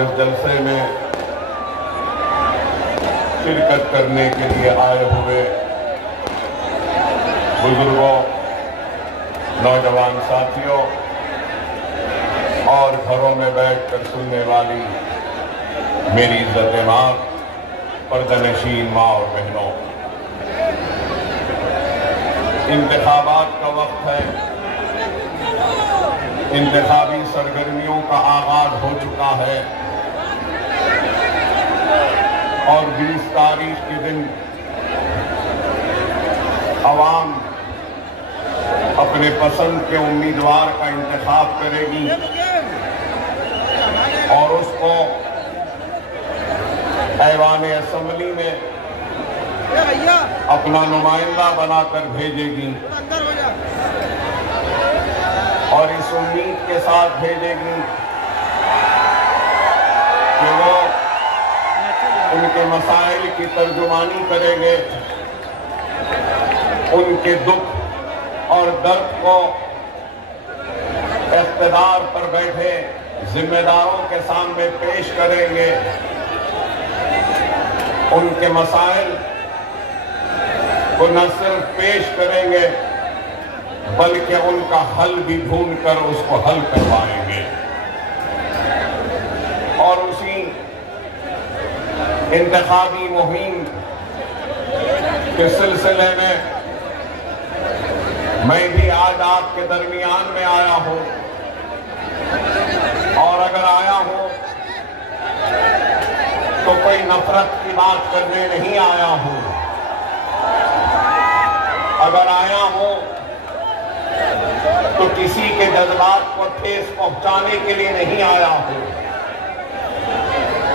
इस जलसे में शिरकत करने के लिए आए हुए बुजुर्गों, नौजवान साथियों और घरों में बैठकर सुनने वाली मेरी इज्जत मां, पर्दनशीन मां और बहनों, इंतखाबात का वक्त है। इंतखाबी सरगर्मियों का आगाज हो चुका है और 20 तारीख के दिन अवाम अपने पसंद के उम्मीदवार का इंतखाब करेगी और उसको ऐवान असेंबली में अपना नुमाइंदा बनाकर भेजेगी और इस उम्मीद के साथ भेजेगी कि वो उनके मसाइल की तर्जुमानी करेंगे, उनके दुख और दर्द को इख्तिदार पर बैठे जिम्मेदारों के सामने पेश करेंगे, उनके मसाइल को न सिर्फ पेश करेंगे बल्कि उनका हल भी ढूंढकर उसको हल करवाएंगे। और उसी इंतखाबी मुहिम के सिलसिले में मैं भी आज आपके दरमियान में आया हूं और अगर आया हूं तो कोई नफरत की बात करने नहीं आया हूं। अगर आया हूं तो किसी के जज्बात को ठेस पहुंचाने के लिए नहीं आया हूं।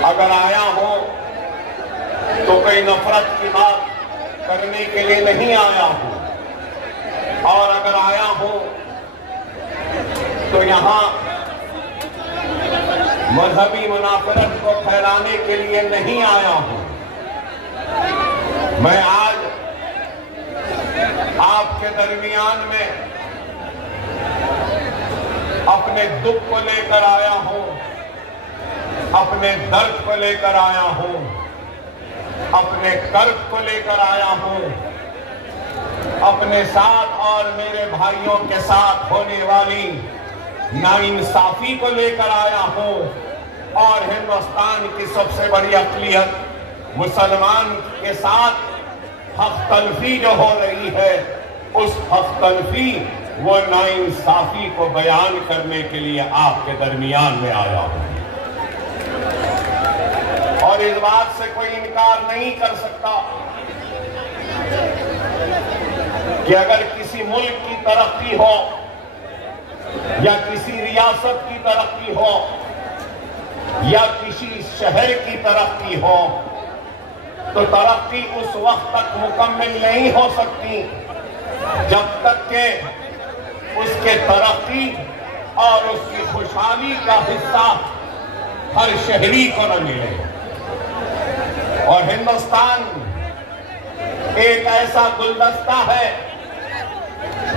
अगर आया हूं तो कोई नफरत की बात करने के लिए नहीं आया हूं। और अगर आया हूं तो यहां मजहबी मुनाफरत को फैलाने के लिए नहीं आया हूं। मैं आज आपके दरमियान में अपने दुख को लेकर आया हूं, अपने दर्द को लेकर आया हूं, अपने कर्ज को लेकर आया हूं, अपने साथ और मेरे भाइयों के साथ होने वाली नाइंसाफी को लेकर आया हूं और हिंदुस्तान की सबसे बड़ी अक़लियत मुसलमान के साथ हक तलफी जो हो रही है, उस हक तलफी वो नाइंसाफी को बयान करने के लिए आपके दरमियान में आया हूं। और इस बात से कोई इनकार नहीं कर सकता कि अगर किसी मुल्क की तरक्की हो या किसी रियासत की तरक्की हो या किसी शहर की तरक्की हो तो तरक्की उस वक्त तक मुकम्मल नहीं हो सकती जब तक के उसके तरक्की और उसकी खुशहाली का हिस्सा हर शहरी को न मिले। और हिंदुस्तान एक ऐसा गुलदस्ता है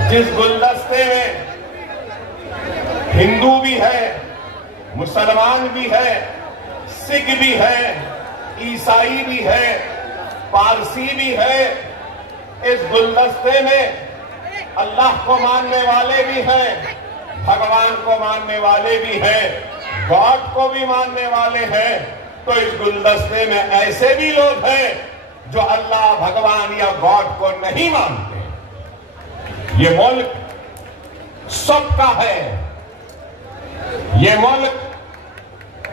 जिस गुलदस्ते में हिंदू भी है, मुसलमान भी है, सिख भी है, ईसाई भी है, पारसी भी है। इस गुलदस्ते में अल्लाह को मानने वाले भी हैं, भगवान को मानने वाले भी हैं, गॉड को भी मानने वाले हैं। तो इस गुलदस्ते में ऐसे भी लोग हैं जो अल्लाह, भगवान या गॉड को नहीं मानते। ये मुल्क सबका है। ये मुल्क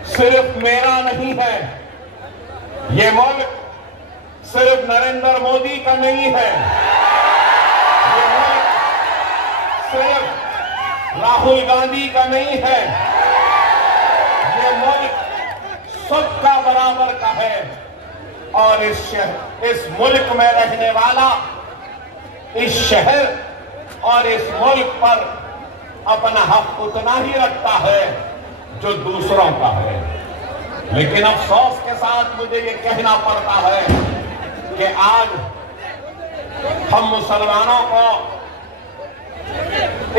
सिर्फ मेरा नहीं है। ये मुल्क सिर्फ नरेंद्र मोदी का नहीं है। ये मुल्क सिर्फ राहुल गांधी का नहीं है। ये मुल्क सबका बराबर का है। और इस मुल्क में रहने वाला इस शहर और इस मुल्क पर अपना हक उतना ही रखता है जो दूसरों का है। लेकिन अफसोस के साथ मुझे ये कहना पड़ता है कि आज हम मुसलमानों को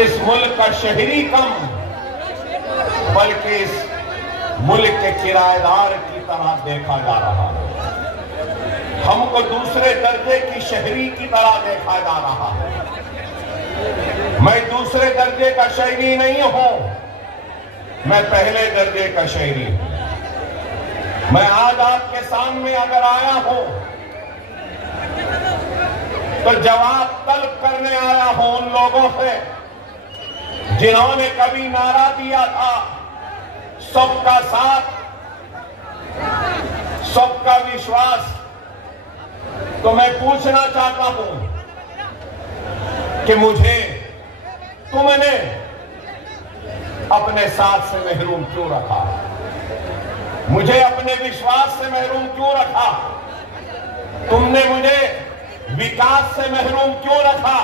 इस मुल्क का शहरी कम बल्कि इस मुल्क के किराएदार की तरह देखा जा रहा है। हमको दूसरे दर्जे की शहरी की तरह देखा जा रहा है। मैं दूसरे दर्जे का शहरी नहीं हूं, मैं पहले दर्जे का शहरी हूं। मैं आज आपके सामने अगर आया हूं तो जवाब तलब करने आया हूं उन लोगों से जिन्होंने कभी नारा दिया था सबका साथ, सबका विश्वास। तो मैं पूछना चाहता हूं कि मुझे तुमने अपने साथ से महरूम क्यों रखा? मुझे अपने विश्वास से महरूम क्यों रखा? तुमने मुझे विकास से महरूम क्यों रखा?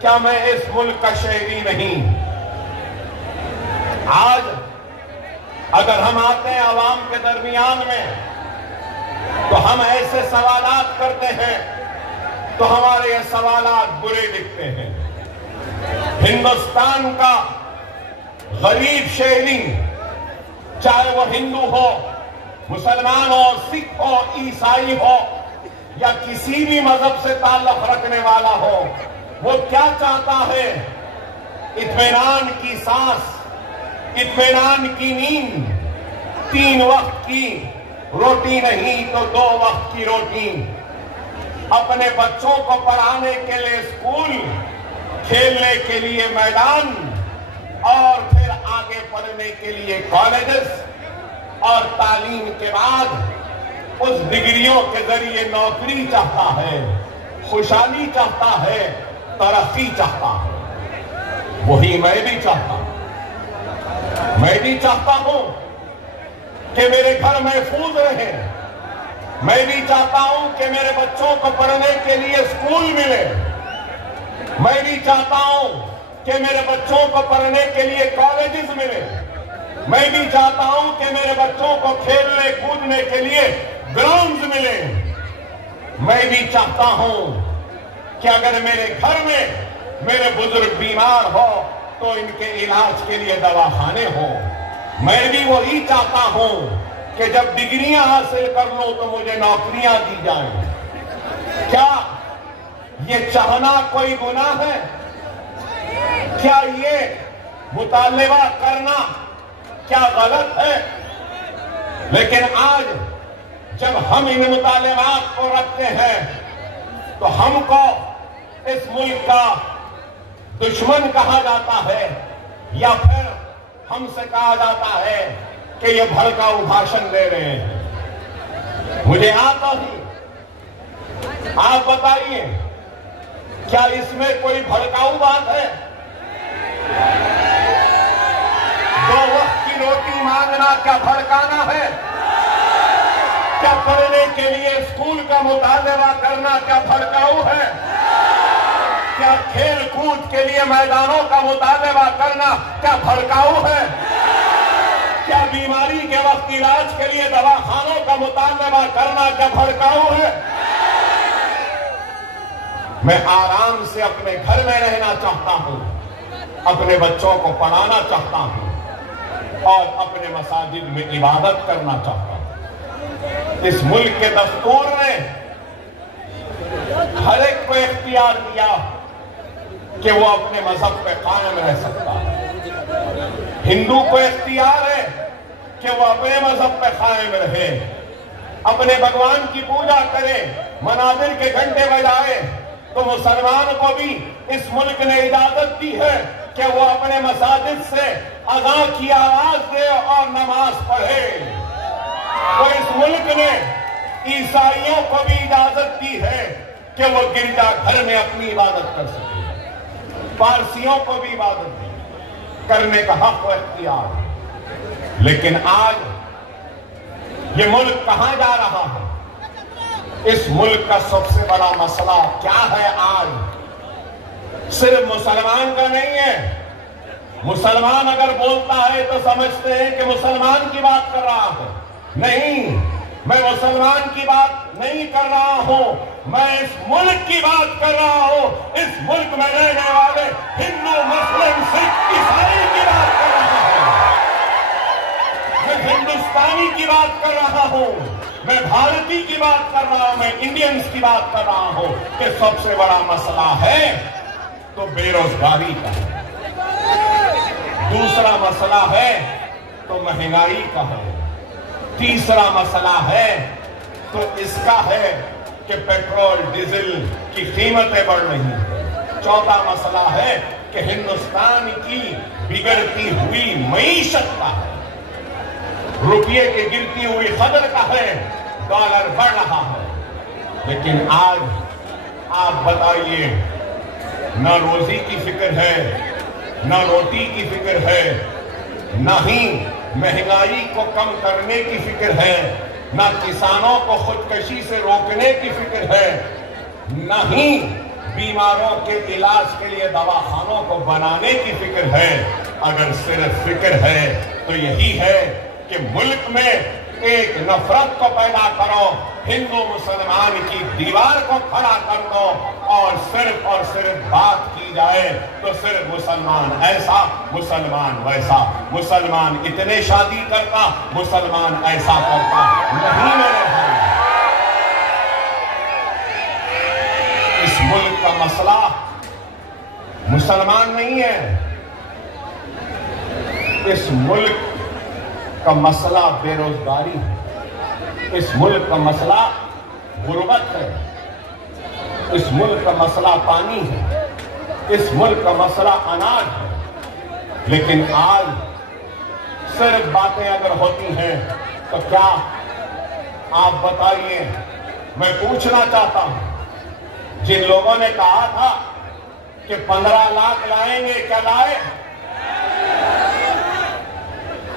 क्या मैं इस मुल्क का शहरी नहीं? आज अगर हम आते हैं आवाम के दरमियान में तो हम ऐसे सवालात करते हैं तो हमारे ये सवालात बुरे दिखते हैं। हिंदुस्तान का गरीब शहरी, चाहे वो हिंदू हो, मुसलमान हो, सिख हो, ईसाई हो या किसी भी मजहब से ताल्लुक रखने वाला हो, वो क्या चाहता है? इत्मीनान की सांस, इत्मीनान की नींद, 3 वक्त की रोटी नहीं तो 2 वक्त की रोटी, अपने बच्चों को पढ़ाने के लिए स्कूल, खेलने के लिए मैदान और फिर आगे पढ़ने के लिए कॉलेजेस और तालीम के बाद उस डिग्रियों के जरिए नौकरी चाहता है, खुशहाली चाहता है, तरक्की चाहता है। वही मैं भी चाहता हूं। मैं भी चाहता हूं कि मेरे घर महफूज रहे। मैं भी चाहता हूं कि मेरे बच्चों को पढ़ने के लिए स्कूल मिले। मैं भी चाहता हूं कि मेरे बच्चों को पढ़ने के लिए कॉलेजेस मिले। मैं भी चाहता हूं कि मेरे बच्चों को खेलने कूदने के लिए ग्राउंड्स मिले। मैं भी चाहता हूं कि अगर मेरे घर में मेरे बुजुर्ग बीमार हो तो इनके इलाज के लिए दवाखाने हो। मैं भी वही चाहता हूं कि जब डिग्रियां हासिल कर लूं तो मुझे नौकरियां दी जाएं। क्या ये चाहना कोई गुनाह है? क्या ये मुतालिबा करना क्या गलत है? लेकिन आज जब हम इन मुतालिबात को रखते हैं तो हमको इस मुल्क का दुश्मन कहा जाता है या फिर हमसे कहा जाता है कि ये भड़काऊ भाषण दे रहे हैं। मुझे आता ही आप बताइए, क्या इसमें कोई भड़काऊ बात है? 2 वक्त की रोटी मांगना क्या भड़काना है? क्या पढ़ने के लिए स्कूल का मुतालिबा करना क्या भड़काऊ है? क्या खेल कूद के लिए मैदानों का मुतालिबा करना क्या भड़काऊ है? क्या बीमारी के वक्त इलाज के लिए दवाखानों का मुतालिबा करना क्या भड़काऊ है? मैं आराम से अपने घर में रहना चाहता हूं, अपने बच्चों को पढ़ाना चाहता हूं और अपने मसाजिद में इबादत करना चाहता हूं। इस मुल्क के दस्तूर ने हर एक को इख्तियार दिया कि वो अपने मजहब पे कायम रह सकता है। हिंदू को इख्तियार है कि वो अपने मजहब पे कायम रहे, अपने भगवान की पूजा करे, मनाजिर के घंटे बजाए। तो मुसलमान को भी इस मुल्क ने इजाजत दी है कि वो अपने मसाजिद से अज़ान की आवाज दे और नमाज पढ़े। तो इस मुल्क ने ईसाइयों को भी इजाजत दी है कि वो गिरजा घर में अपनी इबादत कर सके। पारसियों को भी इबादत दी करने का हक और इख्तियार। लेकिन आज ये मुल्क कहां जा रहा है? इस मुल्क का सबसे बड़ा मसला क्या है आज? सिर्फ मुसलमान का नहीं है। मुसलमान अगर बोलता है तो समझते हैं कि मुसलमान की बात कर रहा है। नहीं, मैं मुसलमान की बात नहीं कर रहा हूं, मैं इस मुल्क की बात कर रहा हूं। इस मुल्क में रहने वाले हिंदू, मुस्लिम, सिख, ईसाई की बात कर रहा हूं। मैं हिंदुस्तानी की बात कर रहा हूं, मैं भारतीय की बात कर रहा हूं, मैं इंडियंस की बात कर रहा हूं कि सबसे बड़ा मसला है तो बेरोजगारी का है, दूसरा मसला है तो महंगाई का है, तीसरा मसला है तो इसका है कि पेट्रोल डीजल की कीमतें बढ़ रही हैं, चौथा मसला है कि हिंदुस्तान की बिगड़ती हुई मईशत का है, रुपये की गिरती हुई कदर का है, डॉलर बढ़ रहा है। लेकिन आज आप बताइए, न रोजी की फिक्र है, न रोटी की फिक्र है, न ही महंगाई को कम करने की फिक्र है, न किसानों को खुदकशी से रोकने की फिक्र है, न ही बीमारों के इलाज के लिए दवाखानों को बनाने की फिक्र है। अगर सिर्फ फिक्र है तो यही है कि मुल्क में एक नफरत को पैदा करो, हिंदू मुसलमान की दीवार को खड़ा कर दो और सिर्फ बात की जाए तो सिर्फ मुसलमान ऐसा, मुसलमान वैसा, मुसलमान इतने शादी करता, मुसलमान ऐसा करता। नहीं मेरे भाई, इस मुल्क का मसला मुसलमान नहीं है, इस मुल्क का मसला बेरोजगारी है, इस मुल्क का मसला गुर्बत है, इस मुल्क का मसला पानी है, इस मुल्क का मसला अनाज है। लेकिन आज सिर्फ बातें अगर होती हैं तो क्या आप बताइए, मैं पूछना चाहता हूं, जिन लोगों ने कहा था कि 15 लाख लाएंगे, क्या लाए?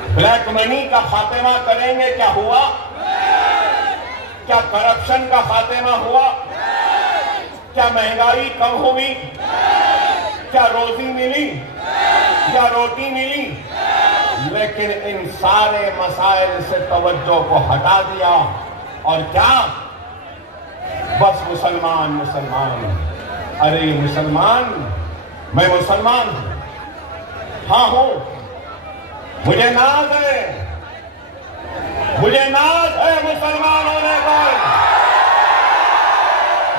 ब्लैक मनी का खात्मा करेंगे, क्या हुआ? क्या करप्शन का खात्मा हुआ? क्या महंगाई कम हुई? क्या रोजी मिली? क्या रोटी मिली? लेकिन इन सारे मसाइल से तवज्जो को हटा दिया और क्या, बस मुसलमान मुसलमान। अरे मुसलमान, मैं मुसलमान हूं, हाँ हूं, मुझे नाज है, मुझे नाज है मुसलमान होने पर,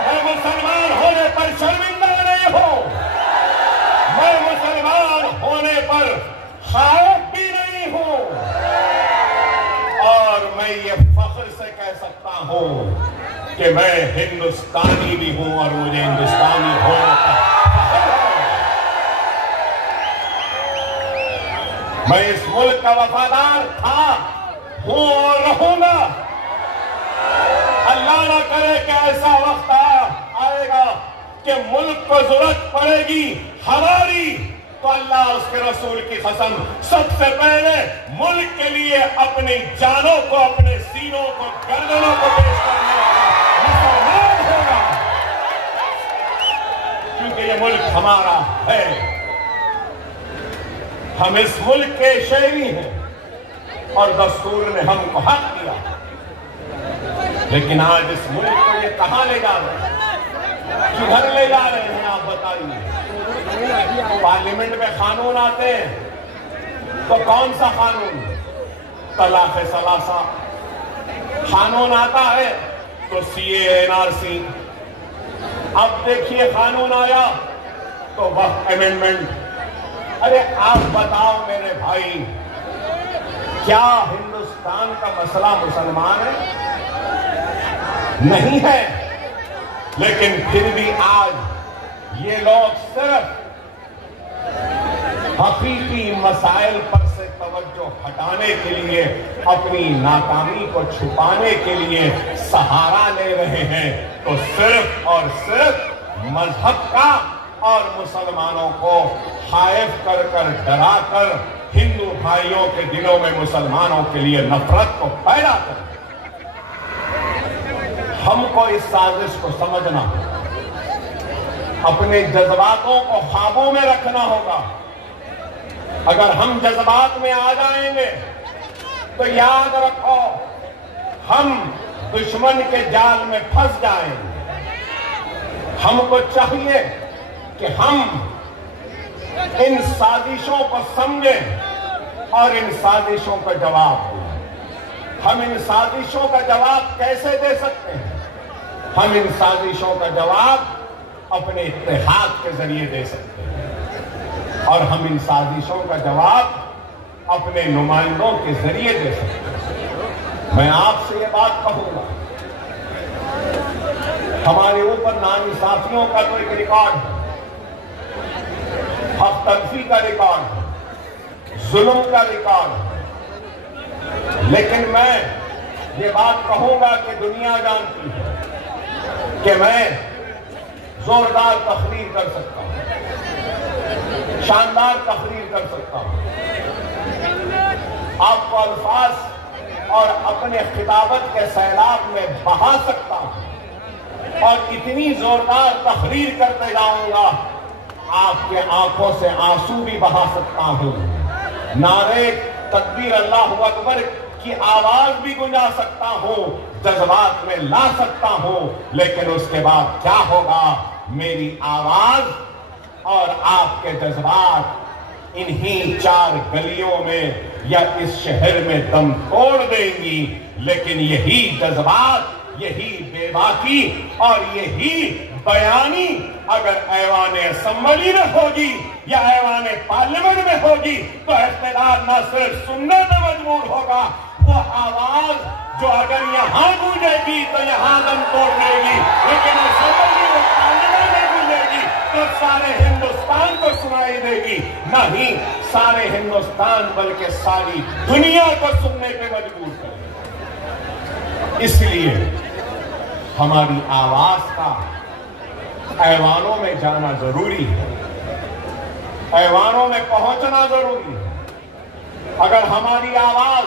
मैं मुसलमान होने पर शर्मिंदा नहीं हूं, मैं मुसलमान होने पर खाइफ भी नहीं हूं, और मैं ये फख्र से कह सकता हूं कि मैं हिंदुस्तानी भी हूं और मुझे हिंदुस्तानी होने का मैं इस मुल्क का वफादार था, हूं और रहूंगा। अल्लाह ना करे कि ऐसा वक्त आएगा कि मुल्क को जरूरत पड़ेगी हमारी, तो अल्लाह उसके रसूल की कसम सबसे पहले मुल्क के लिए अपनी जानों को, अपने सीनों को, गर्दनों को पेश करने वाला मुसलमान होगा, क्योंकि ये मुल्क हमारा है, हम इस मुल्क के शहरी हैं और दस्तूर ने हमको हक दिया। लेकिन आज इस मुल्क को ये कहां ले जा रहे हैं, किधर ले जा रहे हैं, आप बताइए। पार्लियामेंट में कानून आते हैं तो कौन सा कानून? तलाक सलासा। कानून आता है तो सीए एनआरसी। अब देखिए कानून आया तो वक्फ अमेंडमेंट। अरे आप बताओ मेरे भाई, क्या हिंदुस्तान का मसला मुसलमान है? नहीं है। लेकिन फिर भी आज ये लोग सिर्फ हकीकी मसाइल पर से तवज्जो हटाने के लिए, अपनी नाकामी को छुपाने के लिए सहारा ले रहे हैं, तो सिर्फ और सिर्फ मजहब का और मुसलमानों को खाइफ कर कर, डरा कर, हिंदू भाइयों के दिलों में मुसलमानों के लिए नफरत को पैदा कर। हमको इस साजिश को समझना, अपने जज्बातों को काबू में रखना होगा। अगर हम जज्बात में आ जाएंगे तो याद रखो, हम दुश्मन के जाल में फंस जाएंगे। हमको चाहिए कि हम इन साजिशों को समझें और इन साजिशों का जवाब दें। हम इन साजिशों का जवाब कैसे दे सकते हैं? हम इन साजिशों का जवाब अपने इत्तेहाद के जरिए दे सकते हैं और हम इन साजिशों का जवाब अपने नुमाइंदों के जरिए दे सकते हैं। मैं आपसे ये बात कहूंगा, हमारे ऊपर नाइंसाफियों का तो एक रिकॉर्ड है, हक तलफी का रिकॉर्ड है, जुल्म का रिकॉर्ड है, लेकिन मैं ये बात कहूंगा कि दुनिया जानती है कि मैं जोरदार तकरीर कर सकता हूं, शानदार तकरीर कर सकता हूं, आपको अल्फाज और अपने खिताबत के सैलाब में बहा सकता हूं और इतनी जोरदार तकरीर करते जाऊंगा आपके आंखों से आंसू भी बहा सकता हूं, नारे तकबीर अल्लाहु अकबर की आवाज भी गुंजा सकता हूं, जज्बात में ला सकता हूं, लेकिन उसके बाद क्या होगा? मेरी आवाज और आपके जज्बात इन्हीं 4 गलियों में या इस शहर में दम तोड़ देंगी, लेकिन यही जज्बात, यही बेबाकी और यही बयानी अगर ऐवान असेंबली में होगी या ऐवान पार्लियामेंट में होगी तो इख्तियार न सिर्फ सुनने में मजबूर होगा, वो आवाज जो अगर यहां गूंजेगी तो यहां दम तोड़ देगी, लेकिन असेंबली में पार्लियामेंट में गूंजेगी तो सारे हिंदुस्तान को सुनाई देगी। नहीं सारे हिंदुस्तान बल्कि सारी दुनिया को सुनने पे मजबूर करेगी। इसलिए हमारी आवाज का ऐवानों में जाना जरूरी है, ऐवानों में पहुंचना जरूरी है। अगर हमारी आवाज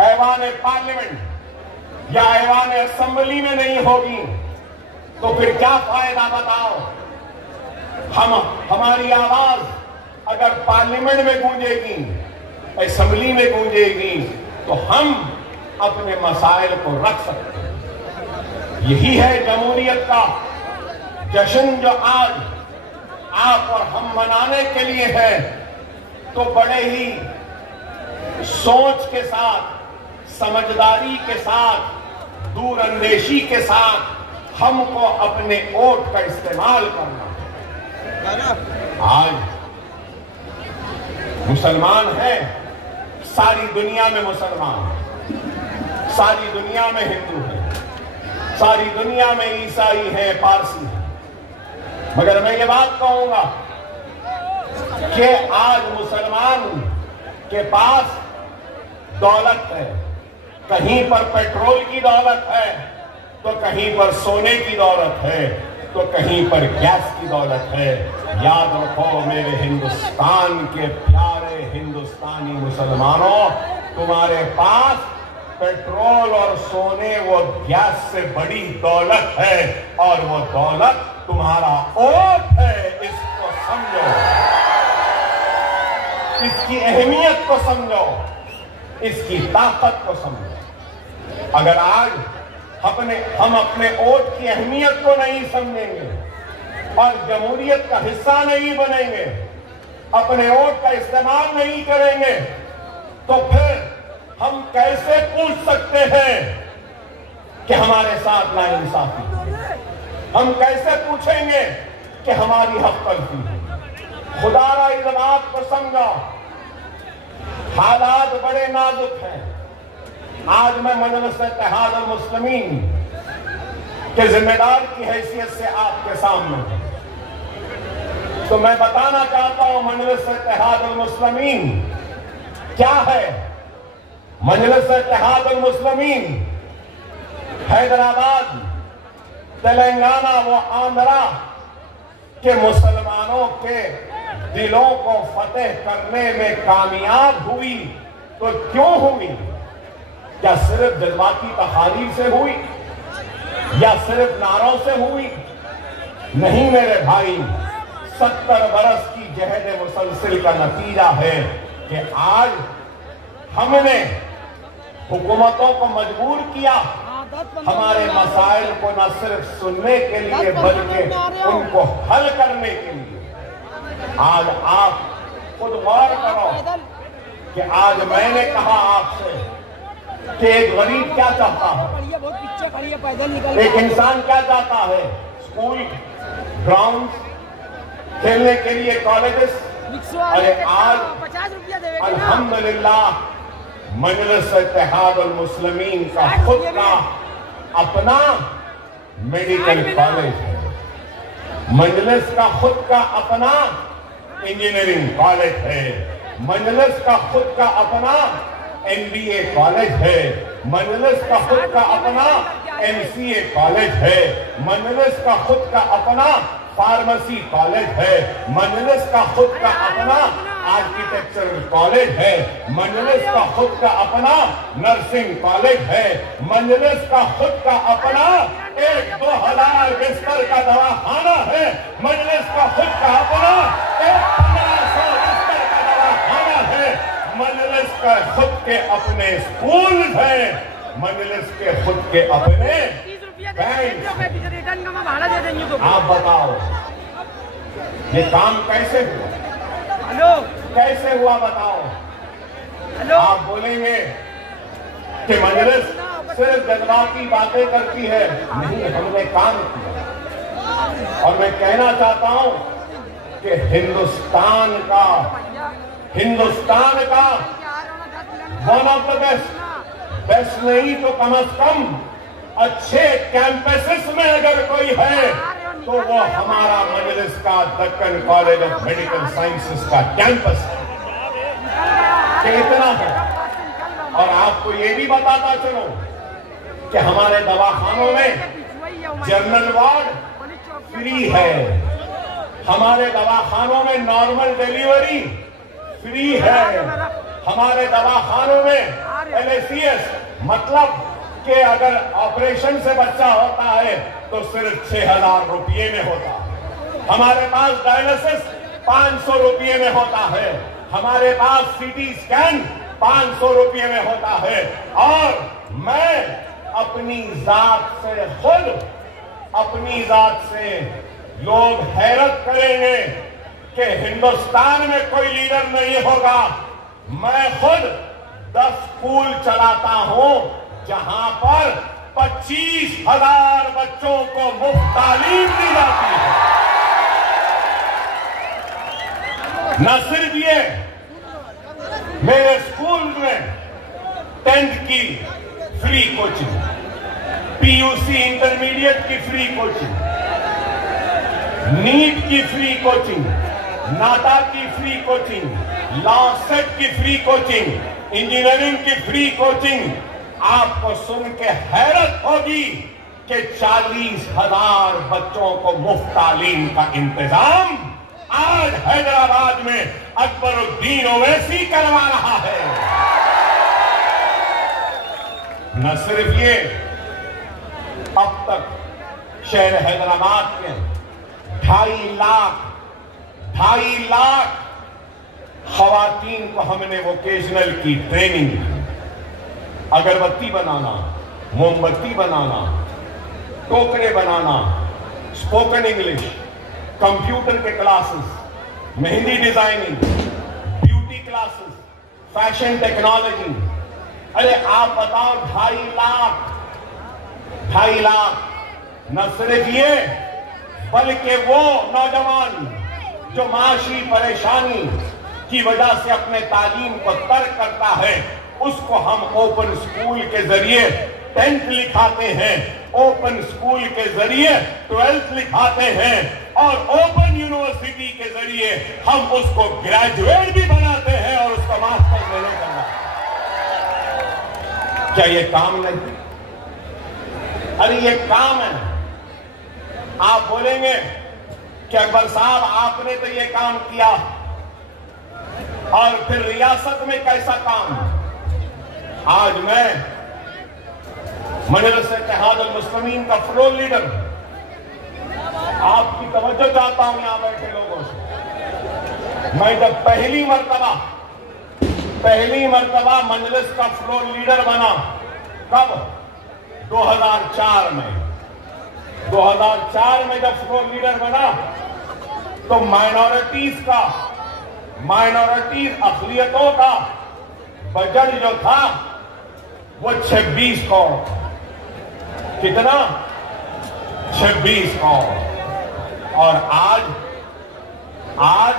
ऐवान पार्लियामेंट या ऐवान असेंबली में नहीं होगी तो फिर क्या फायदा बताओ? हमारी आवाज अगर पार्लियामेंट में गूंजेगी, असेंबली में गूंजेगी तो हम अपने मसाइल को रख सकते हैं। यही है जमहूरियत का जश्न जो आज आप और हम मनाने के लिए है, तो बड़े ही सोच के साथ, समझदारी के साथ, दूरअंदेशी के साथ हमको अपने वोट का इस्तेमाल करना है। आज मुसलमान है, सारी दुनिया में मुसलमान है, सारी दुनिया में हिंदू है, सारी दुनिया में ईसाई है, पारसी है, मगर मैं ये बात कहूंगा कि आज मुसलमान के पास दौलत है, कहीं पर पेट्रोल की दौलत है तो कहीं पर सोने की दौलत है तो कहीं पर गैस की दौलत है। याद रखो मेरे हिंदुस्तान के प्यारे हिंदुस्तानी मुसलमानों, तुम्हारे पास पेट्रोल और सोने वो गैस से बड़ी दौलत है और वो दौलत तुम्हारा वोट है। इसको समझो, इसकी अहमियत को समझो, इसकी ताकत को समझो। अगर आज हम अपने वोट की अहमियत को नहीं समझेंगे और जमहूरियत का हिस्सा नहीं बनेंगे, अपने वोट का इस्तेमाल नहीं करेंगे, तो फिर हम कैसे पूछ सकते हैं कि हमारे साथ नाइंसाफी? हम कैसे पूछेंगे कि हमारी हक तलफी है? खुदारा इस बात को समझो, हालात बड़े नाजुक हैं। आज मैं मजलिस इत्तेहाद अल मुस्लिमीन के जिम्मेदार की हैसियत से आपके सामने हूं, तो मैं बताना चाहता हूं मजलिस इत्तेहाद अल मुस्लिमीन क्या है। मजलिस इत्तेहाद अल मुस्लिमीन हैदराबाद, तेलंगाना व आंध्रा के मुसलमानों के दिलों को फतेह करने में कामयाब हुई। तो क्यों हुई? क्या सिर्फ जज्बाती तकारीर से हुई या सिर्फ नारों से हुई? नहीं मेरे भाई, 70 बरस की जहद मुसलसिल का नतीजा है कि आज हमने हुकूमतों को मजबूर किया हमारे मसाइल को न सिर्फ सुनने के लिए बल्कि उनको हल करने के लिए। आज आप खुद गौर करो कि आज मैंने कहा आपसे कि एक गरीब क्या चाहता है, एक इंसान क्या चाहता है? स्कूल, ग्राउंड, खेलने के लिए कॉलेजेस। अरे आज अल्हम्दुलिल्लाह मजलिस इत्तेहाद अल मुस्लिमीन का खुद का अपना मेडिकल कॉलेज है, मजलिस का खुद का अपना इंजीनियरिंग कॉलेज है, मजलिस का खुद का अपना MBA कॉलेज है, मजलिस का खुद का अपना MCA कॉलेज है, मजलिस का खुद का अपना फार्मेसी कॉलेज है, मजलिस का खुद का अपना आर्किटेक्चरल कॉलेज है, मजलिस का खुद का अपना नर्सिंग कॉलेज है, मजलिस का खुद का अपना 1-2 बिस्तर का दवाखाना है, मजलिस का खुद का अपना 1500 बिस्तर का दवाखाना है, मजलिस का खुद के अपने स्कूल हैं, मजलिस के खुद के अपने बैंक। आप बताओ ये काम कैसे हुआ? कैसे हुआ बताओ? आप बोलेंगे कि मजलिस सिर्फ जज्बाती बातें करती है। नहीं, हमने काम किया। और मैं कहना चाहता हूं कि हिंदुस्तान का वन ऑफ द बेस्ट नहीं तो कम से कम अच्छे कैंपसेस में अगर कोई है तो वो हमारा मजलिस का Deccan college of medical sciences का कैंपस है। इतना है। और आपको ये भी बताता चलो कि हमारे दवाखानों में जनरल वार्ड फ्री है, हमारे दवाखानों में नॉर्मल डिलीवरी फ्री है, हमारे दवाखानों में LACS मतलब कि अगर ऑपरेशन से बच्चा होता है तो सिर्फ 6,000 रुपये में होता है, हमारे पास डायलिसिस 500 रुपये में होता है, हमारे पास CT स्कैन 500 रुपये में होता है। और मैं अपनी जात से लोग हैरत करेंगे कि हिंदुस्तान में कोई लीडर नहीं होगा। मैं खुद 10 स्कूल चलाता हूं जहां पर 25,000 बच्चों को मुफ्त तालीम दी जाती है। न सिर्फ ये, मेरे स्कूल में 10th की फ्री कोचिंग, PUC इंटरमीडिएट की फ्री कोचिंग, नीट की फ्री कोचिंग, नाटा की फ्री कोचिंग, लॉ सेट की फ्री कोचिंग, इंजीनियरिंग की फ्री कोचिंग। आपको सुन के हैरत होगी कि 40,000 बच्चों को मुफ्त तालीम का इंतजाम आज हैदराबाद में अकबरुद्दीन ओवैसी करवा रहा है। न सिर्फ ये, अब तक शहर हैदराबाद के 2.5 लाख खवातीन को हमने वोकेशनल की ट्रेनिंग दी। अगरबत्ती बनाना, मोमबत्ती बनाना, टोकरे बनाना, स्पोकन इंग्लिश, कंप्यूटर के classes, mehndi designing, beauty classes, fashion technology. अरे आप बताओ 2.5 लाख न सिर्फ ये, बल्कि वो नौजवान जो माशी परेशानी की वजह से अपने तालीम को तर्क करता है, उसको हम ओपन स्कूल के जरिए 10th लिखाते हैं, ओपन स्कूल के जरिए 12th लिखाते हैं और ओपन यूनिवर्सिटी के जरिए हम उसको ग्रेजुएट भी बनाते हैं और उसका मास्टर्स लेने करना। क्या ये काम नहीं? अरे ये काम है। आप बोलेंगे कि अकबर साहब आपने तो ये काम किया और फिर रियासत में कैसा काम? आज मैं मजलिस इत्तेहाद अल मुस्लिमीन का फ्लोर लीडर, आपकी तवज्जो चाहता हूं यहां बैठे लोगों से। मैं जब पहली मर्तबा मजलिस का फ्लोर लीडर बना, कब? 2004 में। 2004 में जब फ्लोर लीडर बना तो माइनॉरिटीज अक़लियतों का बजट जो था वो 26 करोड़। कितना? 26 करोड़। और आज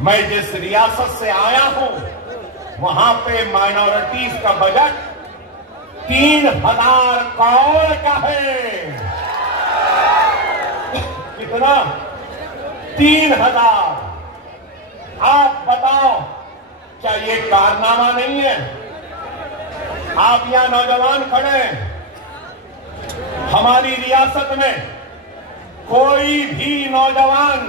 मैं जिस रियासत से आया हूं वहां पे माइनॉरिटीज का बजट 3000 करोड़ का है। कितना? 3000। आप बताओ, क्या ये कारनामा नहीं है? आप यहां नौजवान खड़े हैं, हमारी रियासत में कोई भी नौजवान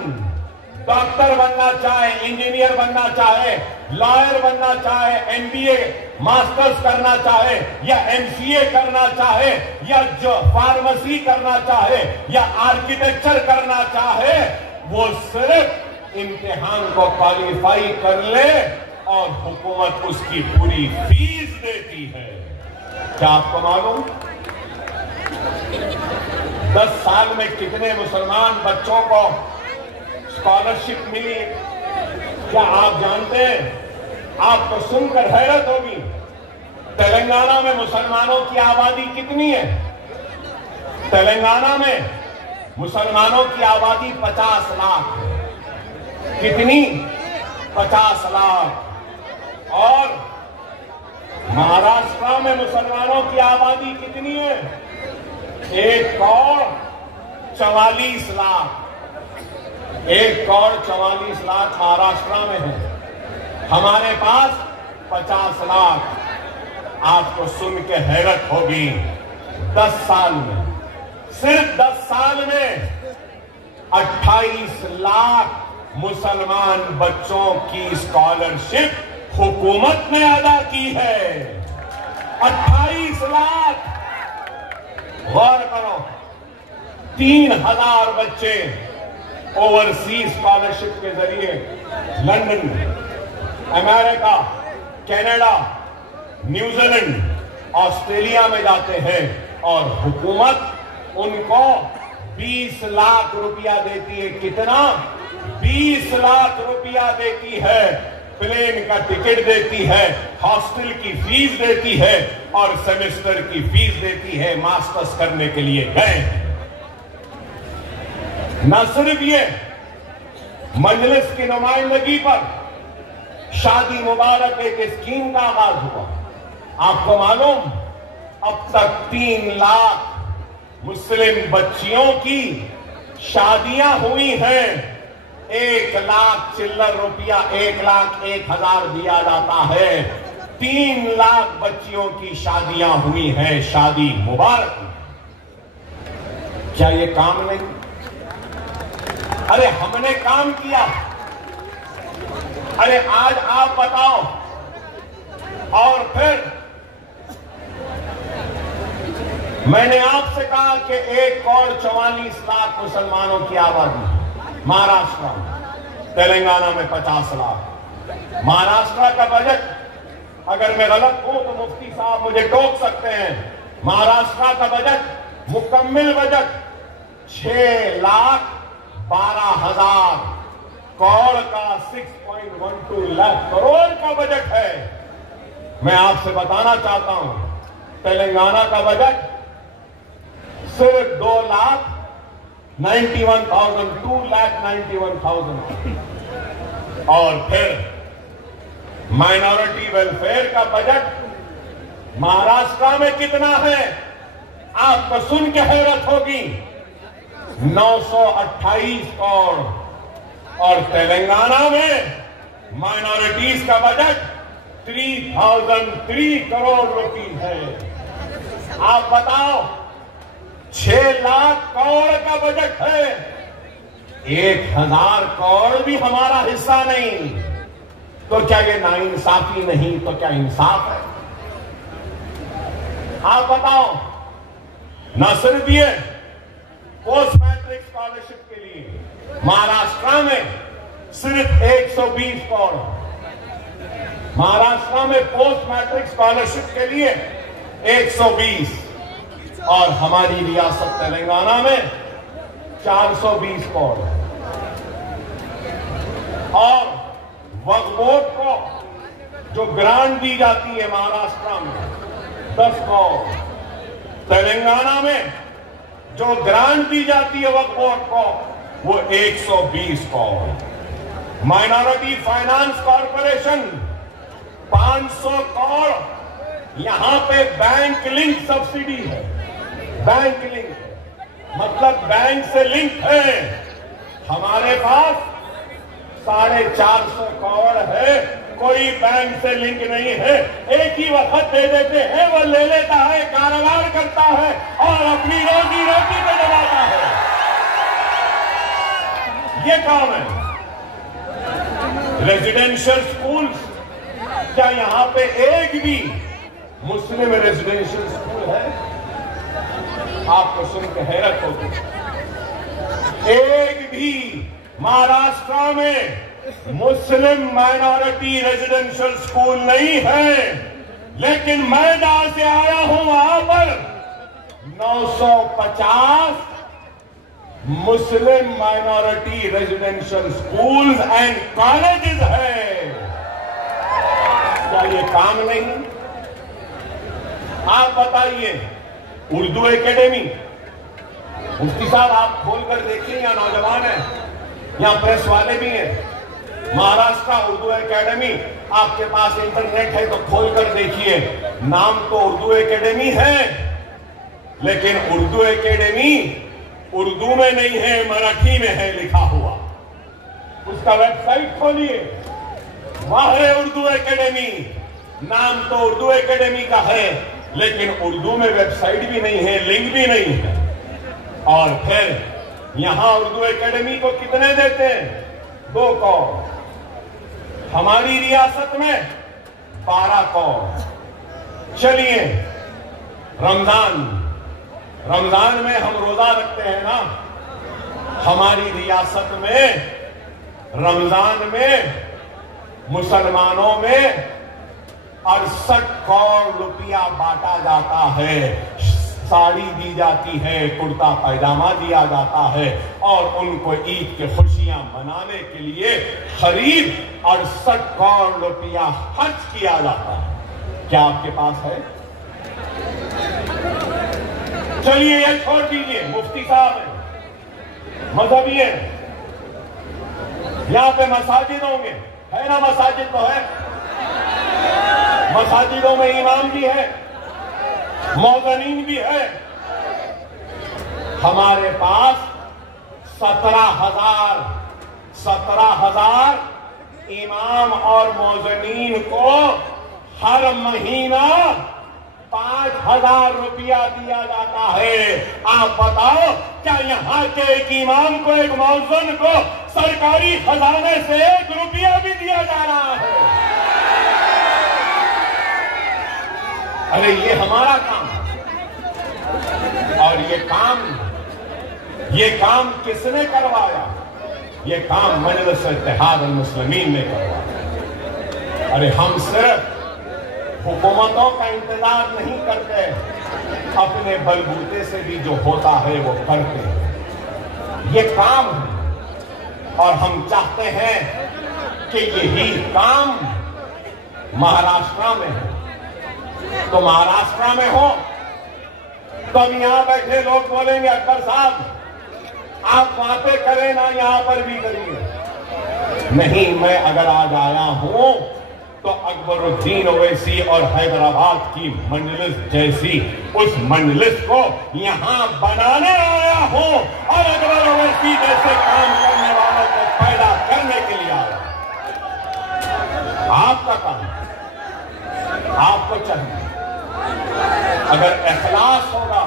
डॉक्टर बनना चाहे, इंजीनियर बनना चाहे, लॉयर बनना चाहे, एमबीए मास्टर्स करना चाहे या एमसीए करना चाहे या जो फार्मेसी करना चाहे या आर्किटेक्चर करना चाहे, वो सिर्फ इम्तिहान को क्वालिफाई कर ले और हुकूमत उसकी पूरी फीस देती है। क्या आपको मालूम 10 साल में कितने मुसलमान बच्चों को स्कॉलरशिप मिली? क्या आप जानते हैं? आपको सुनकर हैरत होगी, तेलंगाना में मुसलमानों की आबादी कितनी है? तेलंगाना में मुसलमानों की आबादी 50 लाख है। कितनी? 50 लाख। और महाराष्ट्र में मुसलमानों की आबादी कितनी है? 1,44 लाख। 1,44 लाख महाराष्ट्र में है, हमारे पास 50 लाख। आपको सुन के हैरत होगी, 10 साल में, सिर्फ 10 साल में 28 लाख मुसलमान बच्चों की स्कॉलरशिप हुकूमत ने अदा की है। 28 लाख। गौर करो, 3000 बच्चे ओवरसीज स्कॉलरशिप के जरिए London, America, Canada, New Zealand, Australia में जाते हैं और हुकूमत उनको 20 लाख रुपया देती है। कितना? 20 लाख रुपया देती है। प्लेन का टिकट देती है, हॉस्टल की फीस देती है और सेमेस्टर की फीस देती है। मास्टर्स करने के लिए गए। न सिर्फ ये, मजलिस की नुमाइंदगी पर शादी मुबारक एक स्कीम का आगाज हुआ। आपको मालूम, अब तक 3 लाख मुस्लिम बच्चियों की शादियां हुई हैं। 1 लाख चिल्लर रुपया, 1,01,000 दिया जाता है। 3 लाख बच्चियों की शादियां हुई हैं। शादी मुबारक। क्या ये काम नहीं? अरे हमने काम किया। अरे आज आप बताओ। और फिर मैंने आपसे कहा कि 1,44 लाख मुसलमानों की आबादी महाराष्ट्र में, तेलंगाना में 50 लाख। महाराष्ट्र का बजट, अगर मैं गलत हूं तो मुफ्ती साहब मुझे टोक सकते हैं, महाराष्ट्र का बजट, मुकम्मल बजट 6,12,000 करोड़ का 6.12 लाख करोड़ का बजट है। मैं आपसे बताना चाहता हूं, तेलंगाना का बजट सिर्फ 2,91,000 और फिर माइनॉरिटी वेलफेयर का बजट महाराष्ट्र में कितना है? आपको सुन के हैरत होगी, 928 करोड़। और तेलंगाना में माइनॉरिटीज का बजट 3,003 करोड़ रुपए है। आप बताओ, 6 लाख करोड़ का बजट है, 1,000 करोड़ भी हमारा हिस्सा नहीं। तो क्या ये नाइंसाफी नहीं तो क्या इंसाफ है? आप बताओ। न सिर्फ ये, पोस्ट मैट्रिक स्कॉलरशिप के लिए महाराष्ट्र में सिर्फ 120 करोड़। महाराष्ट्र में पोस्ट मैट्रिक स्कॉलरशिप के लिए 120 और हमारी रियासत तेलंगाना में 420 करोड़। और वक्फ बोर्ड को जो ग्रांट दी जाती है महाराष्ट्र में 10 करोड़। तेलंगाना में जो ग्रांट दी जाती है वक्फ बोर्ड को वो 120 crore. Minority finance corporation 500 crore. यहां पे बैंक लिंक सब्सिडी है। बैंक लिंक मतलब बैंक से लिंक है। हमारे पास 450 करोड़ है, कोई बैंक से लिंक नहीं है। एक ही वक्त दे देते हैं, वो ले लेता है, कारोबार करता है और अपनी रोजी रोटी पे दबाता है। ये काम है। रेजिडेंशियल स्कूल्स, क्या यहां पे एक भी मुस्लिम रेजिडेंशियल स्कूल है? आपको सुन के हैरत होगी। एक भी महाराष्ट्र में मुस्लिम माइनॉरिटी रेजिडेंशियल स्कूल नहीं है। लेकिन मैं जहां से आया हूं वहां पर 950 मुस्लिम minority residential schools and colleges है। क्या ये काम नहीं? आप बताइए, उर्दू एकेडमी, मुफ्ती साहब आप खोलकर देखिए, यहाँ नौजवान है, यहाँ प्रेस वाले भी हैं। महाराष्ट्र उर्दू एकेडमी, आपके पास इंटरनेट है तो खोलकर देखिए। नाम तो उर्दू एकेडमी है, लेकिन उर्दू एकेडमी उर्दू में नहीं है, मराठी में है लिखा हुआ। उसका वेबसाइट खोलिए, वहां है उर्दू एकेडमी। नाम तो उर्दू एकेडमी का है, लेकिन उर्दू में वेबसाइट भी नहीं है, लिंक भी नहीं है। और फिर यहां उर्दू एकेडमी को कितने देते हैं? 2 करोड़। हमारी रियासत में 12 करोड़। चलिए, रमजान में हम रोजा रखते हैं ना। हमारी रियासत में रमजान में मुसलमानों में 68 करोड़ रुपया बांटा जाता है। साड़ी दी जाती है, कुर्ता पैजामा दिया जाता है और उनको ईद की खुशियां मनाने के लिए करीब 68 करोड़ रुपया खर्च किया जाता है। क्या आपके पास है? चलिए ये छोड़ दीजिए, मुफ्ती साहब हैं, मजहबी हैं, यहां पे मसाजिद होंगे, है ना? मसाजिद तो है, मसाजिदों में इमाम भी है, मौजनीन भी है। हमारे पास 17,000 इमाम और मौजनीन को हर महीना 5,000 रुपया दिया जाता है। आप बताओ, क्या यहाँ के एक इमाम को, एक मौजन को सरकारी खजाने से 1 रुपया भी दिया जा रहा है? अरे ये हमारा काम। और ये काम किसने करवाया? ये काम मजलिस इत्तेहाद अल मुस्लिमीन ने करवाया। अरे हम सिर्फ हुकूमतों का इंतजार नहीं करते, अपने बलबूते से भी जो होता है वो करते हैं। ये काम है और हम चाहते हैं कि यही काम महाराष्ट्र में है। तो महाराष्ट्र में हो तो अब यहां बैठे लोग बोलेंगे, अकबर साहब आप बातें करें ना, यहां पर भी करिए। नहीं, मैं अगर आज आया हूं तो अकबरुद्दीन ओवैसी और हैदराबाद की मजलिस जैसी उस मजलिस को यहां बनाने आया हूं और अकबर ओवैसी जैसे काम करने वालों को पैदा करने के लिए आया। आपका काम, आपको चाहिए, अगर इखलास होगा,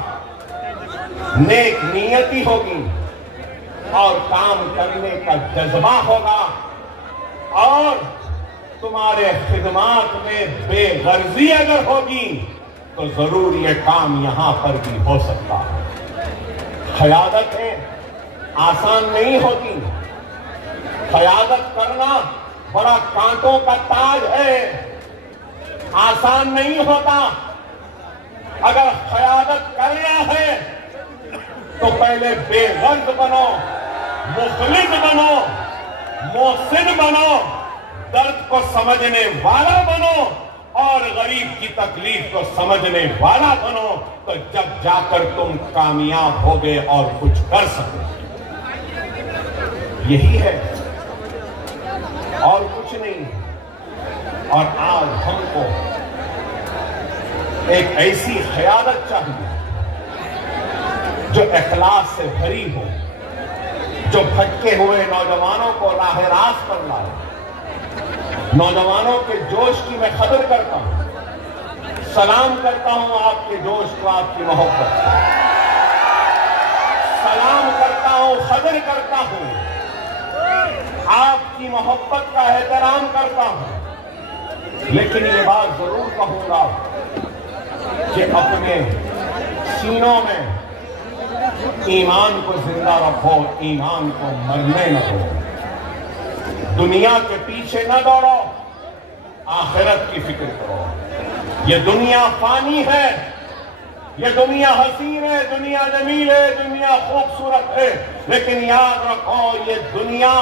नेक नियति होगी और काम करने का जज्बा होगा और तुम्हारे खिदमात में बेगर्जी अगर होगी तो जरूर ये काम यहां पर भी हो सकता है। क़यादतें आसान नहीं होती। क़यादत करना बड़ा कांटों का ताज है, आसान नहीं होता। अगर क़यादत करना है तो पहले बेगर्ज बनो, मुखलिस बनो, मोहसिन बनो, दर्द को समझने वाला बनो, और गरीब की तकलीफ को समझने वाला बनो, तो जब जाकर तुम कामयाब होगे और कुछ कर सकोगे। यही है और कुछ नहीं। और आज हमको एक ऐसी क़यादत चाहिए जो इखलास से भरी हो, जो भटके हुए नौजवानों को राह रास्त पर लाए। नौजवानों के जोश की मैं कदर करता हूं, सलाम करता हूं आपके जोश को, आपकी मोहब्बत को सलाम करता हूं, कदर करता हूं, आपकी मोहब्बत का एहतराम करता हूं। लेकिन ये बात जरूर कहूंगा कि अपने सीनों में ईमान को जिंदा रखो, ईमान को मरने न दो। दुनिया के पीछे न दौड़ो, आखिरत की फिक्र करो। ये दुनिया फानी है, ये दुनिया हसीन है, दुनिया जमील है, दुनिया खूबसूरत है, लेकिन याद रखो ये दुनिया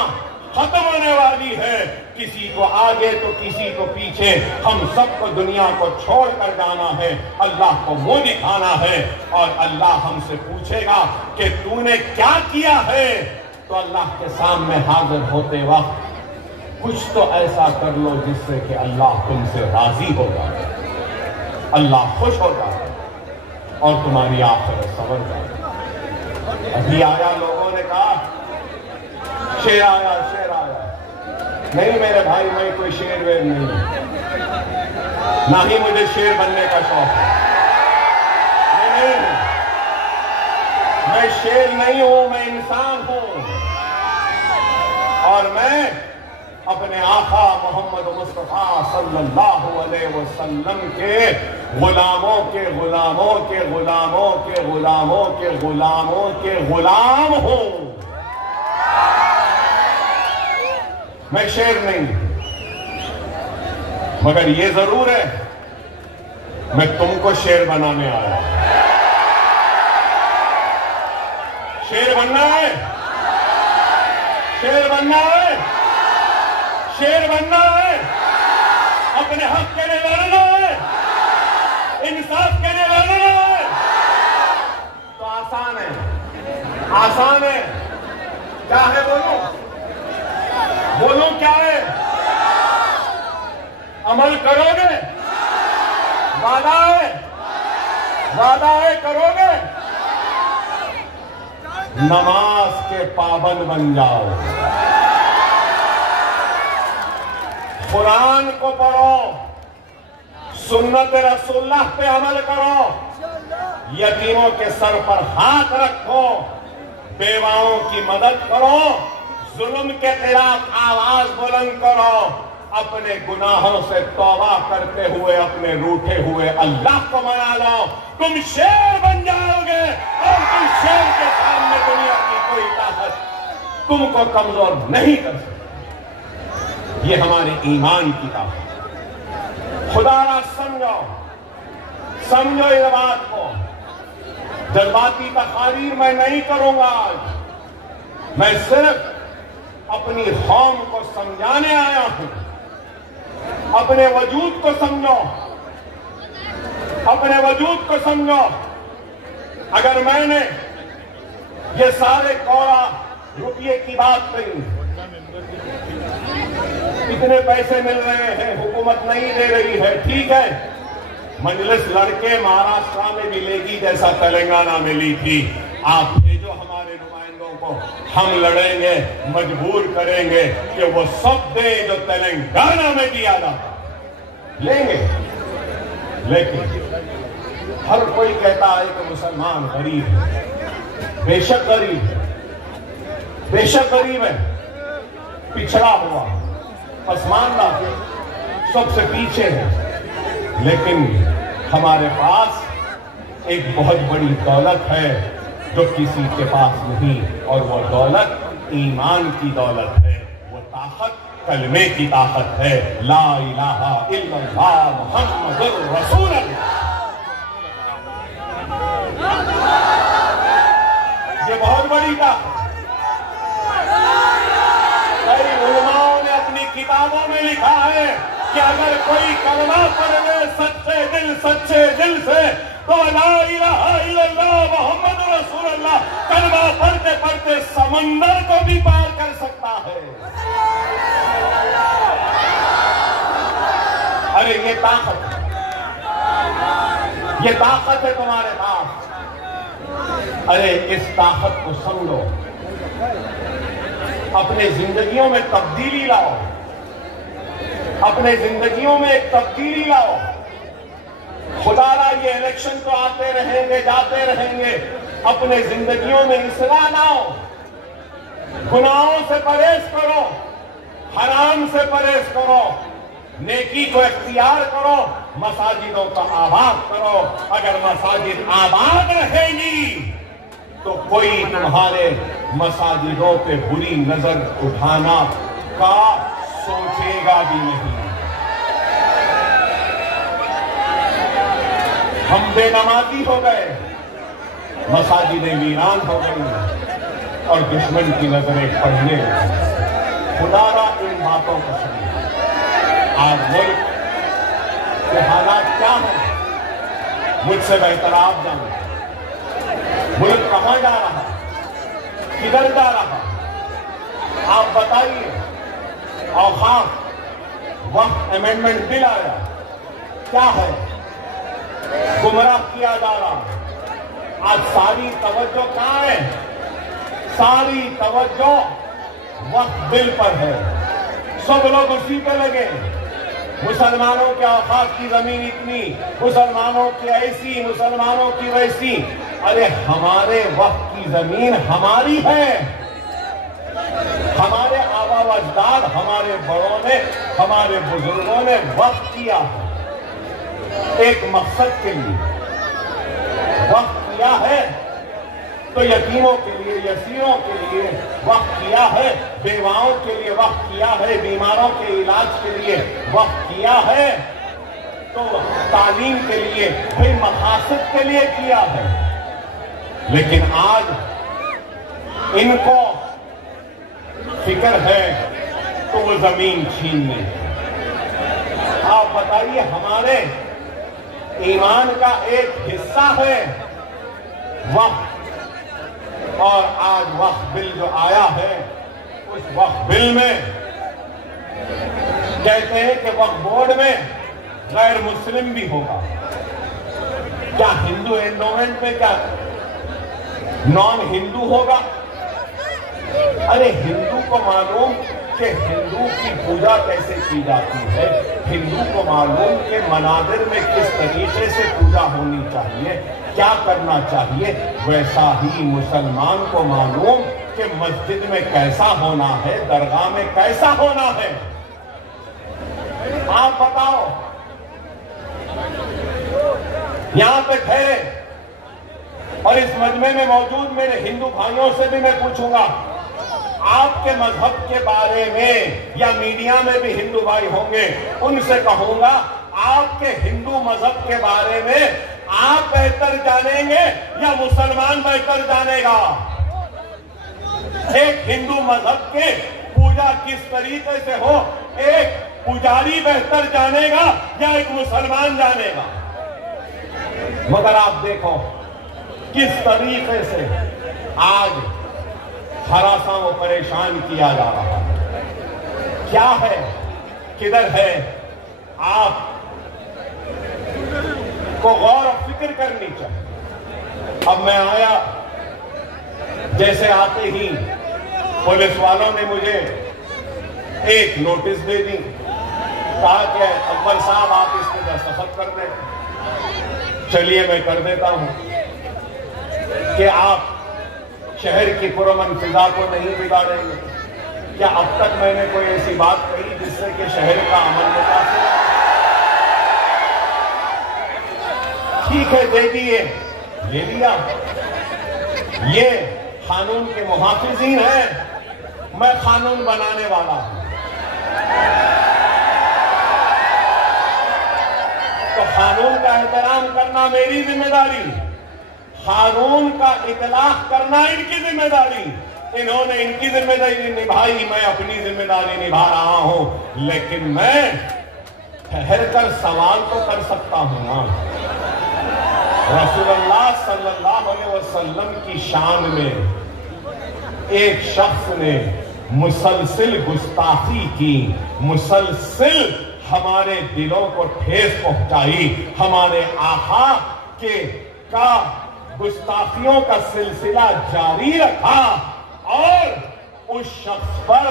खत्म होने वाली है। किसी को आगे तो किसी को पीछे, हम सबको दुनिया को छोड़कर जाना है, अल्लाह को मुंह दिखाना है। और अल्लाह हमसे पूछेगा कि तूने क्या किया है, तो अल्लाह के सामने हाजिर होते वक्त कुछ तो ऐसा कर लो जिससे कि अल्लाह तुमसे राजी हो जाए, अल्लाह खुश हो जाए और तुम्हारी आखिरत संवर जाए। अभी आया, लोगों ने कहा शेर आया, शेर आया। नहीं मेरे भाई, मैं कोई शेर वेर नहीं, ना ही मुझे शेर बनने का शौक है। नहीं, मैं शेर नहीं हूं, मैं इंसान हूं। और मैं अपने आका मोहम्मद मुस्तफा सल्लल्लाहु अलैहि वसल्लम के गुलामों के गुलामों के गुलामों के गुलामों के गुलामों के गुलाम हूं। मैं शेर नहीं, मगर ये जरूर है मैं तुमको शेर बनाने आया। शेर बनना है, शेर बनना है, शेर बनना है, अपने हक के लिए लड़ना है, इंसाफ के लिए लड़ना है। तो आसान है, आसान है। क्या है बोलो, बोलो क्या है? अमल करोगे? वादा है, वादा है, करोगे? नमाज के पाबंद बन जाओ, कुरान को पढ़ो, सुन्नत रसूलुल्लाह पे अमल करो, यतीमों के सर पर हाथ रखो, बेवाओं की मदद करो, जुल्म के खिलाफ आवाज बुलंद करो, अपने गुनाहों से तौबा करते हुए अपने रूठे हुए अल्लाह को मना लो। तुम शेर बन जाओगे और तुम शेर के सामने दुनिया की कोई ताकत तुमको कमजोर नहीं कर सकती। ये हमारे ईमान की ताकत। खुदारा समझो, समझो ये बात को। जज्बाती तकारीर मैं नहीं करूंगा आज, मैं सिर्फ अपनी कौम को समझाने आया हूं। अपने वजूद को समझो, अपने वजूद को समझो। अगर मैंने ये सारे कौड़ा रुपये की बात कही, इतने पैसे मिल रहे हैं, हुकूमत नहीं दे रही है, ठीक है, मजलिस लड़के महाराष्ट्र में मिलेगी जैसा तेलंगाना में ली थी। आप भेजो हमारे नुमाइंदों को, हम लड़ेंगे, मजबूर करेंगे कि वो सब दे जो तेलंगाना में दिया जाता, लेंगे। लेकिन हर कोई कहता है कि मुसलमान गरीब है। बेशक गरीब है, बेशक गरीब है, पिछड़ा हुआ, पसमानदा, सबसे पीछे है। लेकिन हमारे पास एक बहुत बड़ी दौलत है जो किसी के पास नहीं, और वो दौलत ईमान की दौलत है, वो ताकत कलमे की ताकत है। ला इलाहा इल्लल्लाह मुहम्मदुर रसूलुल्लाह। ये बहुत बड़ी ताकत। कई उलमाओं ने अपनी किताबों में लिखा है कि अगर कोई कलमा पढ़ ले सच्चे दिल से तो ला इलाहा इल्लल्लाह मोहम्मद रसूलुल्लाह कलमा पढ़ते पढ़ते समंदर को भी पार कर सकता है। अरे ये ताकत है तुम्हारे पास। अरे इस ताकत को समझो, अपने जिंदगियों में तब्दीली लाओ, अपने जिंदगियों में एक तब्दीली लाओ। खुदारा ये इलेक्शन तो आते रहेंगे जाते रहेंगे, अपने जिंदगियों में इस्लाह लाओ, गुनाहों से परहेज करो, हराम से परहेज करो, नेकी को इख्तियार करो, मसाजिदों का आबाद करो। अगर मसाजिद आबाद रहेगी तो कोई तुम्हारे मसाजिदों पे बुरी नजर उठाना का सोचेगा भी नहीं। हम बेनमाजी हो गए, मसाजिदें वीरान हो गई और दुश्मन की नजरें पड़ने लगी। खुदारा इन बातों को सुनिए। आज मुल्क के हालात क्या हैं मुझसे बेहतर आप जानो। मुल्क कहां जा रहा, किधर जा रहा, आप बताइए। औकाफ वक्त अमेंडमेंट बिल आया, क्या है, गुमराह किया जा रहा। आज सारी तवज्जो कहां है, सारी तवज्जो वक्त बिल पर है। सब लोग उसी पे लगे। मुसलमानों के औकाफ की जमीन इतनी, मुसलमानों की ऐसी, मुसलमानों की वैसी। अरे हमारे वक्त की जमीन हमारी है, हमारे आबा व अजदाद, हमारे बड़ों ने, हमारे बुजुर्गों ने वक्त किया एक मकसद के लिए, वक्त किया है तो यतीमों के लिए, यसीरों के लिए वक्त किया है, बेवाओं के लिए वक्त किया है, बीमारों के इलाज के लिए वक्त किया है, तो तालीम के लिए, भाई मकासद के लिए किया है। लेकिन आज इनको फिक्र है तो वो जमीन छीन ले। आप बताइए, हमारे ईमान का एक हिस्सा है वक्त, और आज वक्फ बिल जो आया है उस वक्फ बिल में कहते हैं कि वक्फ बोर्ड में गैर मुस्लिम भी होगा। क्या हिंदू एंडोमेंट में क्या नॉन हिंदू होगा? अरे हिंदू को मालूम कि हिंदू की पूजा कैसे की जाती है, हिंदू को मालूम कि मनादिर में किस तरीके से पूजा होनी चाहिए, क्या करना चाहिए। वैसा ही मुसलमान को मालूम कि मस्जिद में कैसा होना है, दरगाह में कैसा होना है। आप बताओ, यहां पे ठहरे और इस मजमे में मौजूद मेरे हिंदू भाइयों से भी मैं पूछूंगा, आपके मजहब के बारे में, या मीडिया में भी हिंदू भाई होंगे, उनसे कहूंगा आपके हिंदू मजहब के बारे में आप बेहतर जानेंगे या मुसलमान बेहतर जानेगा? एक हिंदू मजहब के पूजा किस तरीके से हो, एक पुजारी बेहतर जानेगा या एक मुसलमान जानेगा? मगर आप देखो किस तरीके से आज हरासा को परेशान किया जा रहा है। क्या है, किधर है? आप को गौर और फिक्र करनी चाहिए। अब मैं आया, जैसे आते ही पुलिस वालों ने मुझे एक नोटिस दे दी, कहा कि अव्वल साहब आप इस पे दस्तखत कर दें। चलिए मैं कर देता हूं कि आप शहर की पुरअमन फिजा को नहीं बिगाड़ेंगे। क्या अब तक मैंने कोई ऐसी बात कही जिससे कि शहर का अमन मुतासिर? ठीक है, दे दिए, ले लिया। ये कानून के मुहाफिजीन हैं, मैं कानून बनाने वाला हूं। तो कानून का एहतराम करना मेरी जिम्मेदारी, कानून का इतलाक करना इनकी जिम्मेदारी। इन्होंने इनकी जिम्मेदारी निभाई, मैं अपनी जिम्मेदारी निभा रहा हूं। लेकिन मैं ठहर कर सवाल तो कर सकता हूं ना। रसूलुल्लाह सल्लल्लाहु अलैहि वसल्लम की शान में एक शख्स ने मुसलसिल गुस्ताखी की, मुसलसिल हमारे दिलों को ठेस पहुंचाई, हमारे आका के का गुस्ताखियों का सिलसिला जारी रखा और उस शख्स पर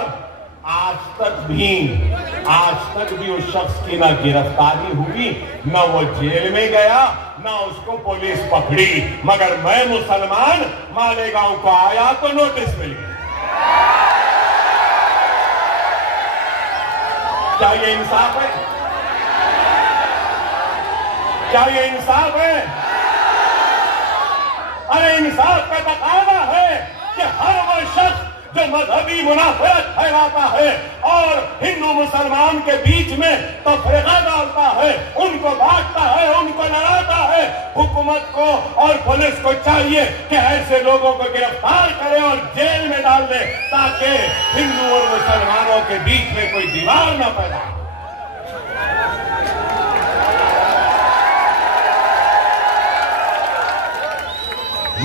आज तक भी उस शख्स की ना गिरफ्तारी हुई, ना वो जेल में गया, ना उसको पुलिस पकड़ी। मगर मैं मुसलमान मालेगांव को आया तो नोटिस मिल गया। क्या ये इंसाफ है? क्या ये इंसाफ है? अरे इंसाफ का तकाजा है कि हर वो शख्स जो मजहबी मुनाफरत फैलाता है और हिंदू मुसलमान के बीच में तफरीका डालता है, उनको बांटता है, उनको लड़ाता है, हुकूमत को और पुलिस को चाहिए कि ऐसे लोगों को गिरफ्तार करे और जेल में डाल दे, ताकि हिंदू और मुसलमानों के बीच में कोई दीवार न पैदा हो।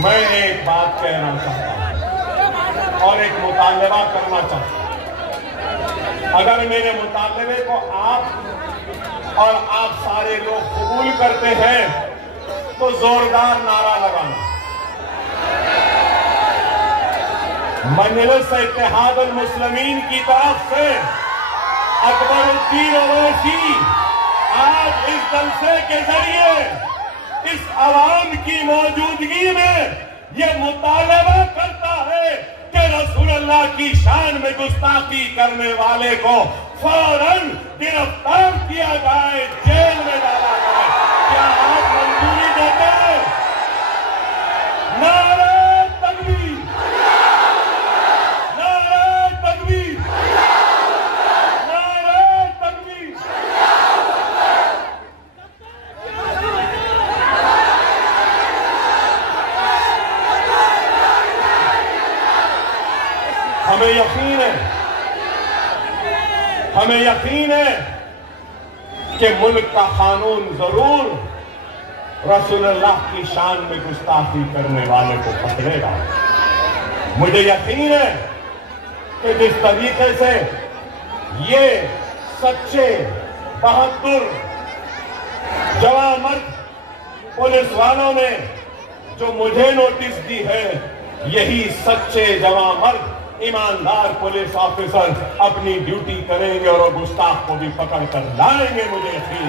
मैं एक बात कहना चाहता हूं और एक मुतालबा करना चाहता हूं। अगर मेरे मुतालबे को आप सारे लोग कबूल करते हैं तो जोरदार नारा लगाना। मजलिस इत्तेहादुल मुस्लिमीन की तरफ से अकबरुद्दीन ओवैसी आज इस जलसे के जरिए इस आवाम की मौजूदगी में यह मुतालबा करता है कि रसूलुल्लाह की शान में गुस्ताखी करने वाले को फौरन गिरफ्तार किया जाए, जेल में डाला जाए। क्या आप मंजूरी देते हैं? नारे तकबीर, नारे तकबीर, नारे तकबीर। हमें यकीन है कि मुल्क का कानून जरूर रसूलुल्लाह की शान में गुस्ताखी करने वाले को पकड़ेगा। मुझे यकीन है कि जिस तरीके से ये सच्चे बहादुर जवामर्द पुलिस वालों ने जो मुझे नोटिस दी है, यही सच्चे जवामर्द ईमानदार पुलिस ऑफिसर अपनी ड्यूटी करेंगे और गुस्ताख को भी पकड़ कर लाएंगे। मुझे यकीन।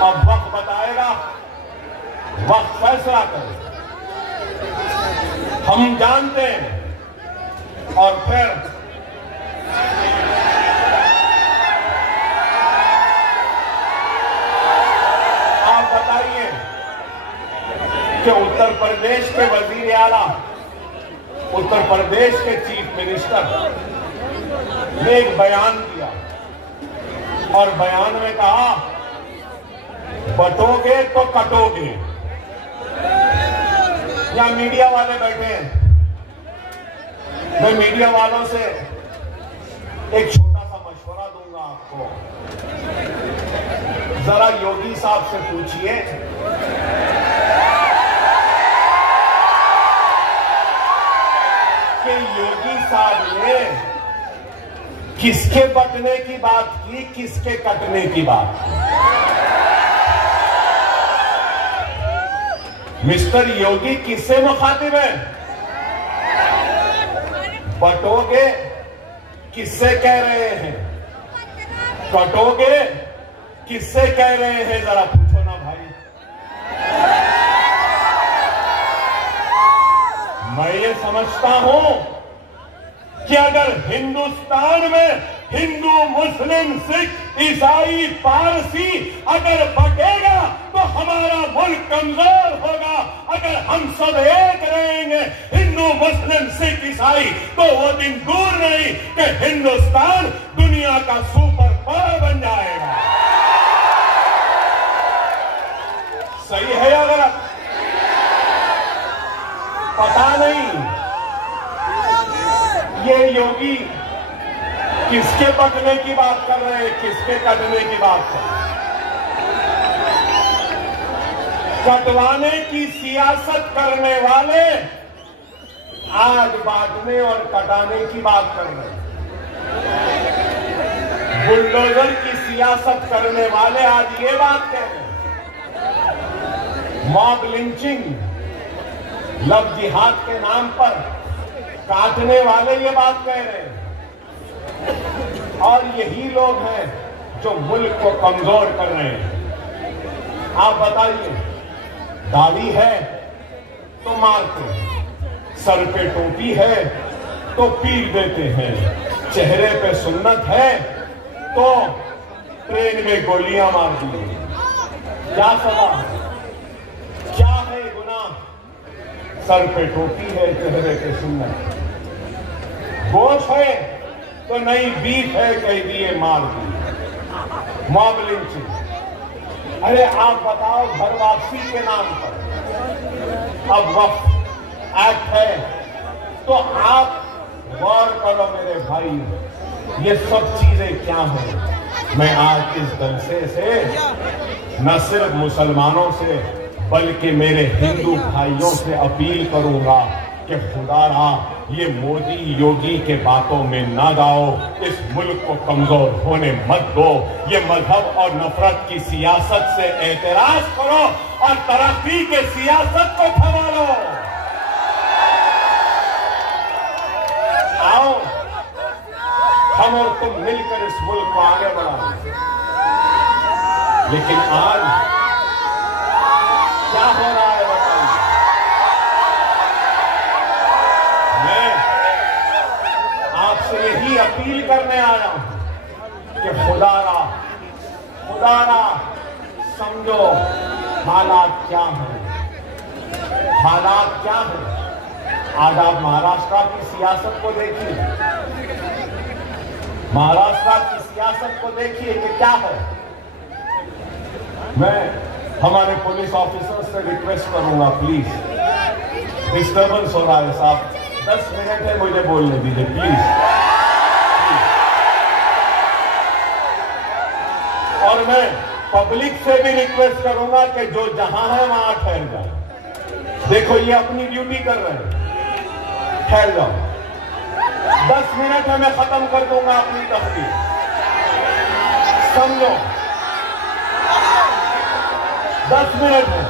अब वक्त बताएगा, वक्त फैसला करे। हम जानते हैं। और फिर आप बताइए कि उत्तर प्रदेश के वजीर आला, उत्तर प्रदेश के चीफ मिनिस्टर ने एक बयान दिया और बयान में कहा बटोगे तो कटोगे। यहां मीडिया वाले बैठे हैं, मैं मीडिया वालों से एक छोटा सा मशवरा दूंगा आपको। जरा योगी साहब से पूछिए कि योगी साहब ने किसके बटने की बात की, किसके कटने की बात की। मिस्टर योगी किससे मुखातिब है? बटोगे किससे कह रहे हैं? कटोगे किससे कह रहे हैं? जरा पूछो ना भाई। मैं ये समझता हूं कि अगर हिंदुस्तान में हिंदू, मुस्लिम, सिख, ईसाई, पारसी अगर बटेगा तो हमारा मुल्क कमजोर होगा। अगर हम सब एक रहेंगे, हिंदू, मुस्लिम, सिख, ईसाई, तो वो दिन दूर नहीं कि हिंदुस्तान दुनिया का सुपर पावर बन जाएगा। सही है या गलत? पता नहीं ये योगी किसके बटने की बात कर रहे हैं, किसके कटने की बात कर रहे हैं? कटवाने की सियासत करने वाले आज बांटने और कटाने की बात कर रहे हैं। बुलडोजर की सियासत करने वाले आज ये बात कह रहे हैं। मॉब लिंचिंग, लव जिहाद के नाम पर काटने वाले ये बात कह रहे हैं। और यही लोग हैं जो मुल्क को कमजोर कर रहे हैं। आप बताइए, दाढ़ी है तो मारते हैं, सर पे टोपी है तो पीट देते हैं, चेहरे पे सुन्नत है तो ट्रेन में गोलियां मार दी। क्या सजा है, क्या है गुनाह? सर पे टोपी है, चेहरे पे सुन्नत, गोश है तो नई बीफ है, कह दिए मार दी। Mob lynching. अरे आप बताओ, घर वापसी के नाम पर अब वक्फ एक्ट है, तो आप गौर करो मेरे भाई, ये सब चीजें क्या हैं। मैं आज इस जलसे से न सिर्फ मुसलमानों से बल्कि मेरे हिंदू भाइयों से अपील करूंगा कि खुदारा ये मोदी योगी के बातों में ना गाओ, इस मुल्क को कमजोर होने मत दो। ये मजहब और नफरत की सियासत से एतराज करो और तरक्की के सियासत को थमा लो। आओ हम और तुम मिलकर इस मुल्क को आगे बढ़ाओ। लेकिन आज क्या हो रहा है बताइए। मैं आपसे यही अपील करने आया हूं कि खुदारा समझो हालात क्या हैं, हालात क्या हैं। आज आप महाराष्ट्र की सियासत को देखिए, महाराष्ट्र की सियासत को देखिए कि क्या है। मैं हमारे पुलिस ऑफिसर से रिक्वेस्ट करूंगा, प्लीज, डिस्टर्बेंस हो रहा है साहब, 10 मिनट है, मुझे बोलने दीजिए प्लीज। और मैं पब्लिक से भी रिक्वेस्ट करूंगा कि जो जहां है वहां ठहर जाए। देखो ये अपनी ड्यूटी कर रहे हैं, ठहर जाओ। 10 मिनट में मैं खत्म कर दूंगा अपनी तहरीर, समझो। 10 मिनट है।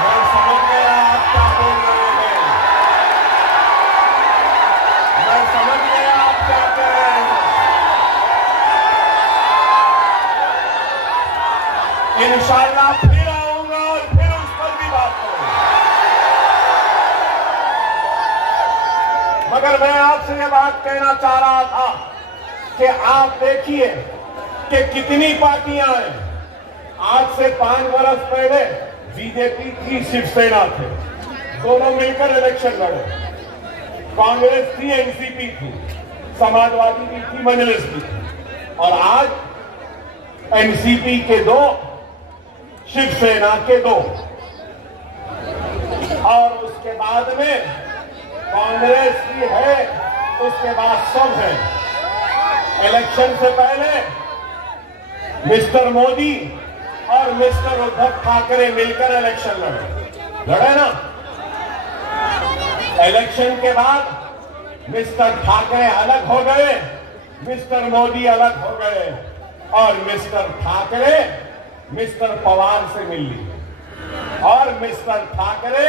मैं समझ गया आप क्या बोल रहे हैं, मैं समझ गया आप क्या कह रहे हैं। इंशाअल्लाह फिर आऊंगा और फिर उस पर भी बात करूंगा। मगर मैं आपसे ये बात कहना चाह रहा था कि आप देखिए कि कितनी पार्टियां हैं। आज से 5 वर्ष पहले बीजेपी थी, शिवसेना थे, दोनों मिलकर इलेक्शन लड़े। कांग्रेस थी, एनसीपी थी, समाजवादी भी थी, मजलिस भी थी। और आज एनसीपी के 2, शिवसेना के 2, और उसके बाद में कांग्रेस की है, उसके बाद सब है। इलेक्शन से पहले मिस्टर मोदी और मिस्टर उद्धव ठाकरे मिलकर इलेक्शन लड़े ना। इलेक्शन के बाद मिस्टर ठाकरे अलग हो गए, मिस्टर मोदी अलग हो गए, और मिस्टर ठाकरे मिस्टर पवार से मिल ली, और मिस्टर ठाकरे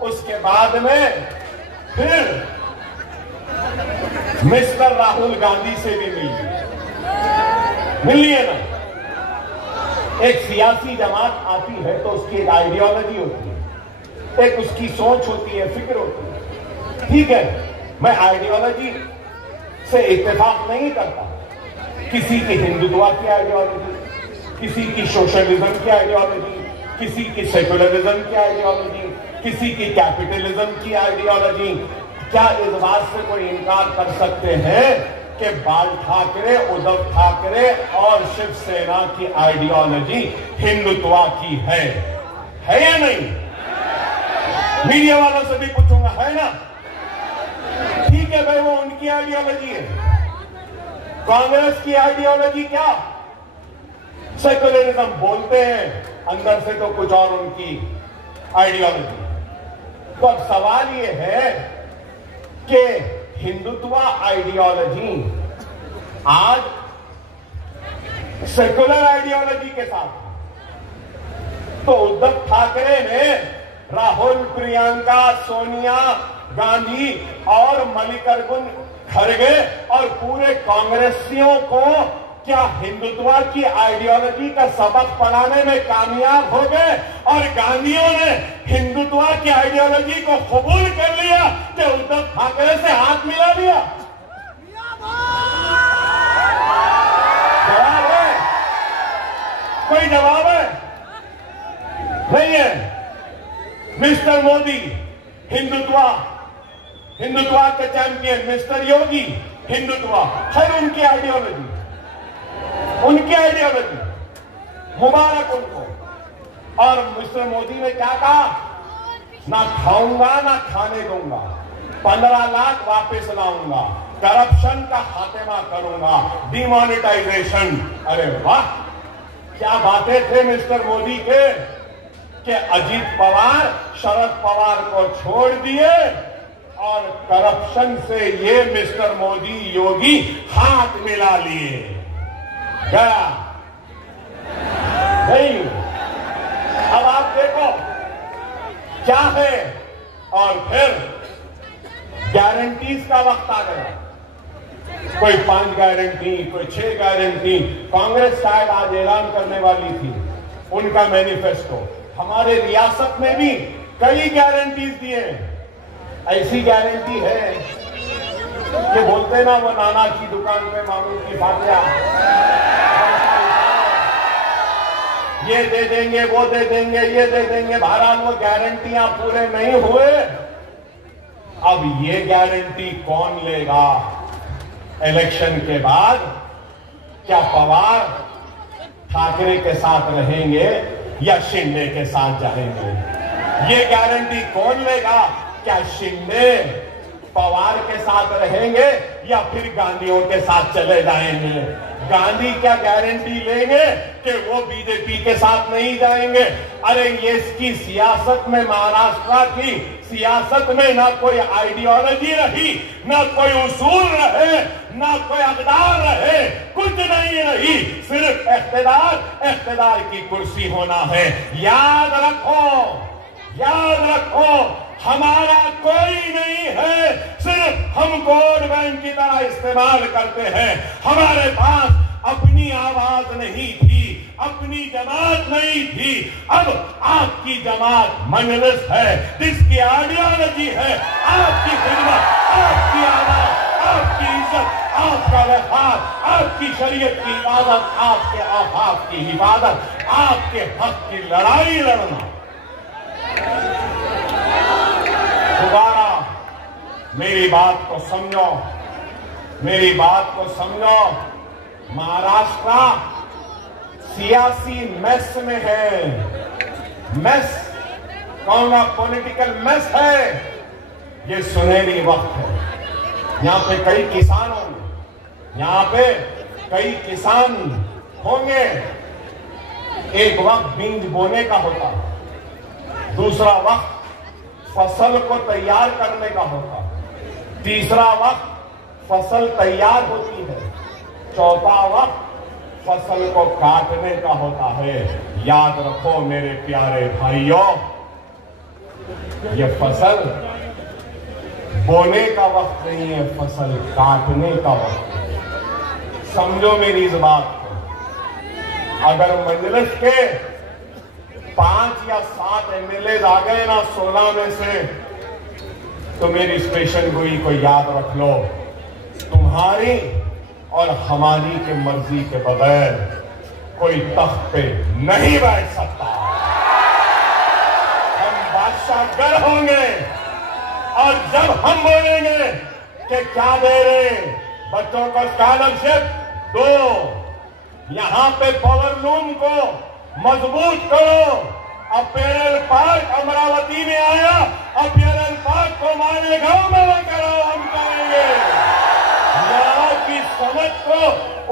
उसके बाद में फिर मिस्टर राहुल गांधी से भी मिल लिए ना। एक सियासी जमात आती है तो उसकी एक आइडियोलॉजी होती है, एक उसकी सोच होती है, फिक्र होती है। ठीक है, मैं आइडियोलॉजी से इत्तेफाक नहीं करता। किसी की हिंदुत्व की आइडियोलॉजी, किसी की सोशलिज्म की आइडियोलॉजी, किसी की सेकुलरिज्म की आइडियोलॉजी, किसी की कैपिटलिज्म की आइडियोलॉजी। क्या इस बात से कोई इनकार कर सकते हैं कि बाल ठाकरे, उद्धव ठाकरे और शिवसेना की आइडियोलॉजी हिंदुत्व की है या नहीं? मीडिया वालों से भी पूछूंगा, है ना? ठीक है भाई, वो उनकी आइडियोलॉजी है। कांग्रेस की आइडियोलॉजी क्या? सेक्युलरिज्म बोलते हैं, अंदर से तो कुछ और उनकी आइडियोलॉजी। तो अब सवाल ये है कि हिंदुत्व आइडियोलॉजी आज सेक्युलर आइडियोलॉजी के साथ, तो उद्धव ठाकरे ने राहुल, प्रियंका, सोनिया गांधी और मल्लिकार्जुन खड़गे और पूरे कांग्रेसियों को क्या हिंदुत्व की आइडियोलॉजी का सबक पढ़ाने में कामयाब हो गए? और गांधीयों ने हिंदुत्व की आइडियोलॉजी को कबूल कर लिया कि उद्धव ठाकरे से हाथ मिला दिया। जवाब है? कोई जवाब है? नहीं है। मिस्टर मोदी हिंदुत्व के चैंपियन, मिस्टर योगी हिंदुत्व, खैर उनकी आइडियोलॉजी, मुबारक उनको। और मिस्टर मोदी ने क्या कहा? ना खाऊंगा ना खाने दूंगा, 15 लाख वापस लाऊंगा, करप्शन का खात्मा करूंगा, डिमोनेटाइजेशन। अरे वाह, क्या बातें थे मिस्टर मोदी के कि अजीत पवार शरद पवार को छोड़ दिए और करप्शन से ये मिस्टर मोदी योगी हाथ मिला लिए। गया नहीं। अब आप देखो क्या है। और फिर गारंटीज का वक्त आ गया। कोई 5 गारंटी, कोई 6 गारंटी। कांग्रेस शायद आज ऐलान करने वाली थी उनका मैनिफेस्टो। हमारे रियासत में भी कई गारंटीज दिए। ऐसी गारंटी है कि बोलते ना वो नाना की दुकान पे मामू की फातिया, ये दे देंगे, वो दे देंगे, ये दे देंगे। बहरहाल वो गारंटियां पूरे नहीं हुए। अब ये गारंटी कौन लेगा इलेक्शन के बाद? क्या पवार ठाकरे के साथ रहेंगे या शिंदे के साथ जाएंगे? ये गारंटी कौन लेगा? क्या शिंदे पवार के साथ रहेंगे या फिर गांधीयों के साथ चले जाएंगे? गांधी क्या गारंटी लेंगे कि वो बीजेपी के साथ नहीं जाएंगे? अरे ये इसकी सियासत में, महाराष्ट्र की सियासत में ना कोई आइडियोलॉजी रही, ना कोई उसूल रहे, ना कोई अक़दार रहे, कुछ नहीं रही। सिर्फ इख्तिदार की कुर्सी होना है। याद रखो, हमारा कोई नहीं है, सिर्फ हम वोट बैंक की तरह इस्तेमाल करते हैं। हमारे पास अपनी आवाज नहीं थी, अपनी जमात नहीं थी। अब आपकी जमात मजलिस है, जिसकी आइडियोलॉजी है आपकी खिदमत, आपकी आवाज, आपकी इज्जत, आपका वफार, आपकी शरीयत की इबादत, आपके औकाफ की हिफाजत, आपके हक की लड़ाई लड़ना। दोबारा मेरी बात को समझो। महाराष्ट्र सियासी मेस में है। मेस कौन? पॉलिटिकल मेस है। ये सुनहरी वक्त है। यहाँ पे कई किसान होंगे। एक वक्त बीज बोने का होता, दूसरा वक्त फसल को तैयार करने का होता, तीसरा वक्त फसल तैयार होती है, चौथा वक्त फसल को काटने का होता है। याद रखो मेरे प्यारे भाइयों, ये फसल बोने का वक्त नहीं है, फसल काटने का वक्त है। समझो मेरी इस बात को। अगर मजलिस के 5 या 7 एमएलए आ गए ना 16 में से, तो मेरी स्पेशल गोई को याद रख लो, तुम्हारी और हमारी के मर्जी के बगैर कोई तख्त पे नहीं बैठ सकता। हम बादशाहगर होंगे और जब हम बोलेंगे कि क्या दे रहे, बच्चों को स्कॉलरशिप दो, यहां पे पावर लूम को मजबूत करो। अपेरल पार्क अमरावती में आया, अपेरल पार्क को मालेगांव में लेकर आओ, हम करेंगे। यहाँ की समझ को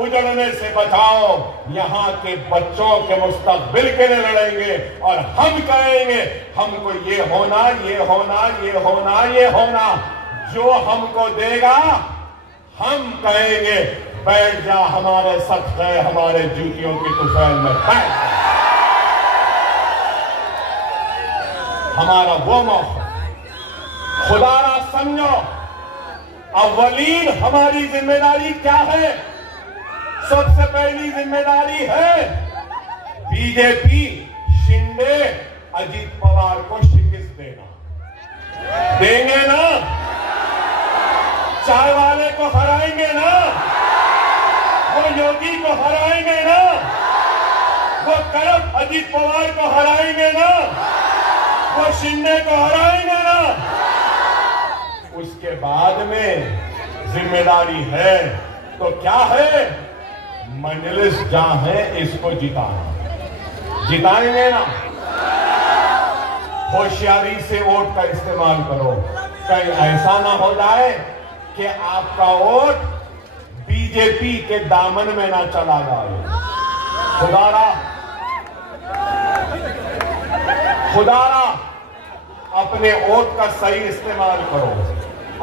उजड़ने से बचाओ, यहाँ के बच्चों के मुस्तकबिल के लिए लड़ेंगे और हम कहेंगे हमको ये होना, ये होना, ये होना, ये होना। जो हमको देगा हम कहेंगे बैठ जा हमारे सख्त है, हमारे जूतियों की तुफैल में बैठ। हमारा वो मौका खुदारा समझो। अव्वलीन हमारी जिम्मेदारी क्या है? सबसे पहली जिम्मेदारी है बीजेपी, शिंदे, अजीत पवार को शिकस्त देना। देंगे ना? चाय वाले को हराएंगे ना? वो योगी को हराएंगे ना? वो करप्ट अजीत पवार को हराएंगे ना? वो शिंदे को हराएंगे ना? उसके बाद में जिम्मेदारी है तो क्या है? मजलिस जहां है इसको जिताना। जिताएंगे ना? होशियारी से वोट का इस्तेमाल करो। कहीं ऐसा ना हो जाए कि आपका वोट बीजेपी के दामन में ना चला जाए। खुदारा अपने वोट का सही इस्तेमाल करो।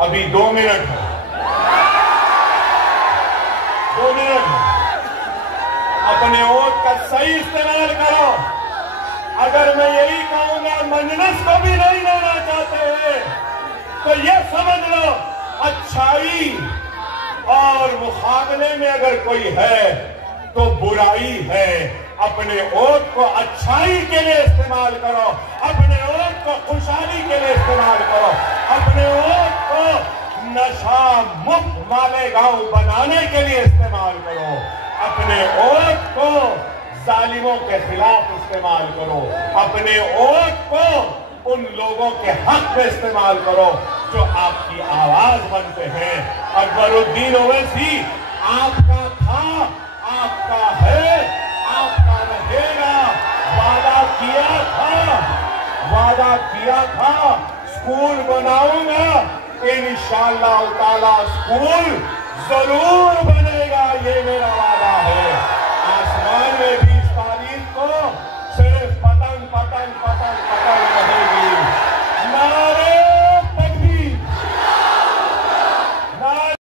अभी 2 मिनट है, 2 मिनट है। अपने वोट का सही इस्तेमाल करो। अगर मैं यही कहूंगा मजलिस को भी नहीं लेना चाहते हैं तो ये समझ लो अच्छाई और मुकाबले में अगर कोई है तो बुराई है। अपने वोट को अच्छाई के लिए इस्तेमाल करो, अपने वोट को खुशहाली के लिए इस्तेमाल करो, अपने वोट को नशा मुक्त मालेगांव बनाने के लिए इस्तेमाल करो, अपने वोट को जालिमों के खिलाफ इस्तेमाल करो, अपने वोट को उन लोगों के हक में इस्तेमाल करो जो आपकी आवाज बनते हैं। अकबरुद्दीन ओवैसी आपका था, आपका है, आपका रहेगा। वादा किया था स्कूल बनाऊंगा, इंशाअल्लाह ताला स्कूल जरूर बना।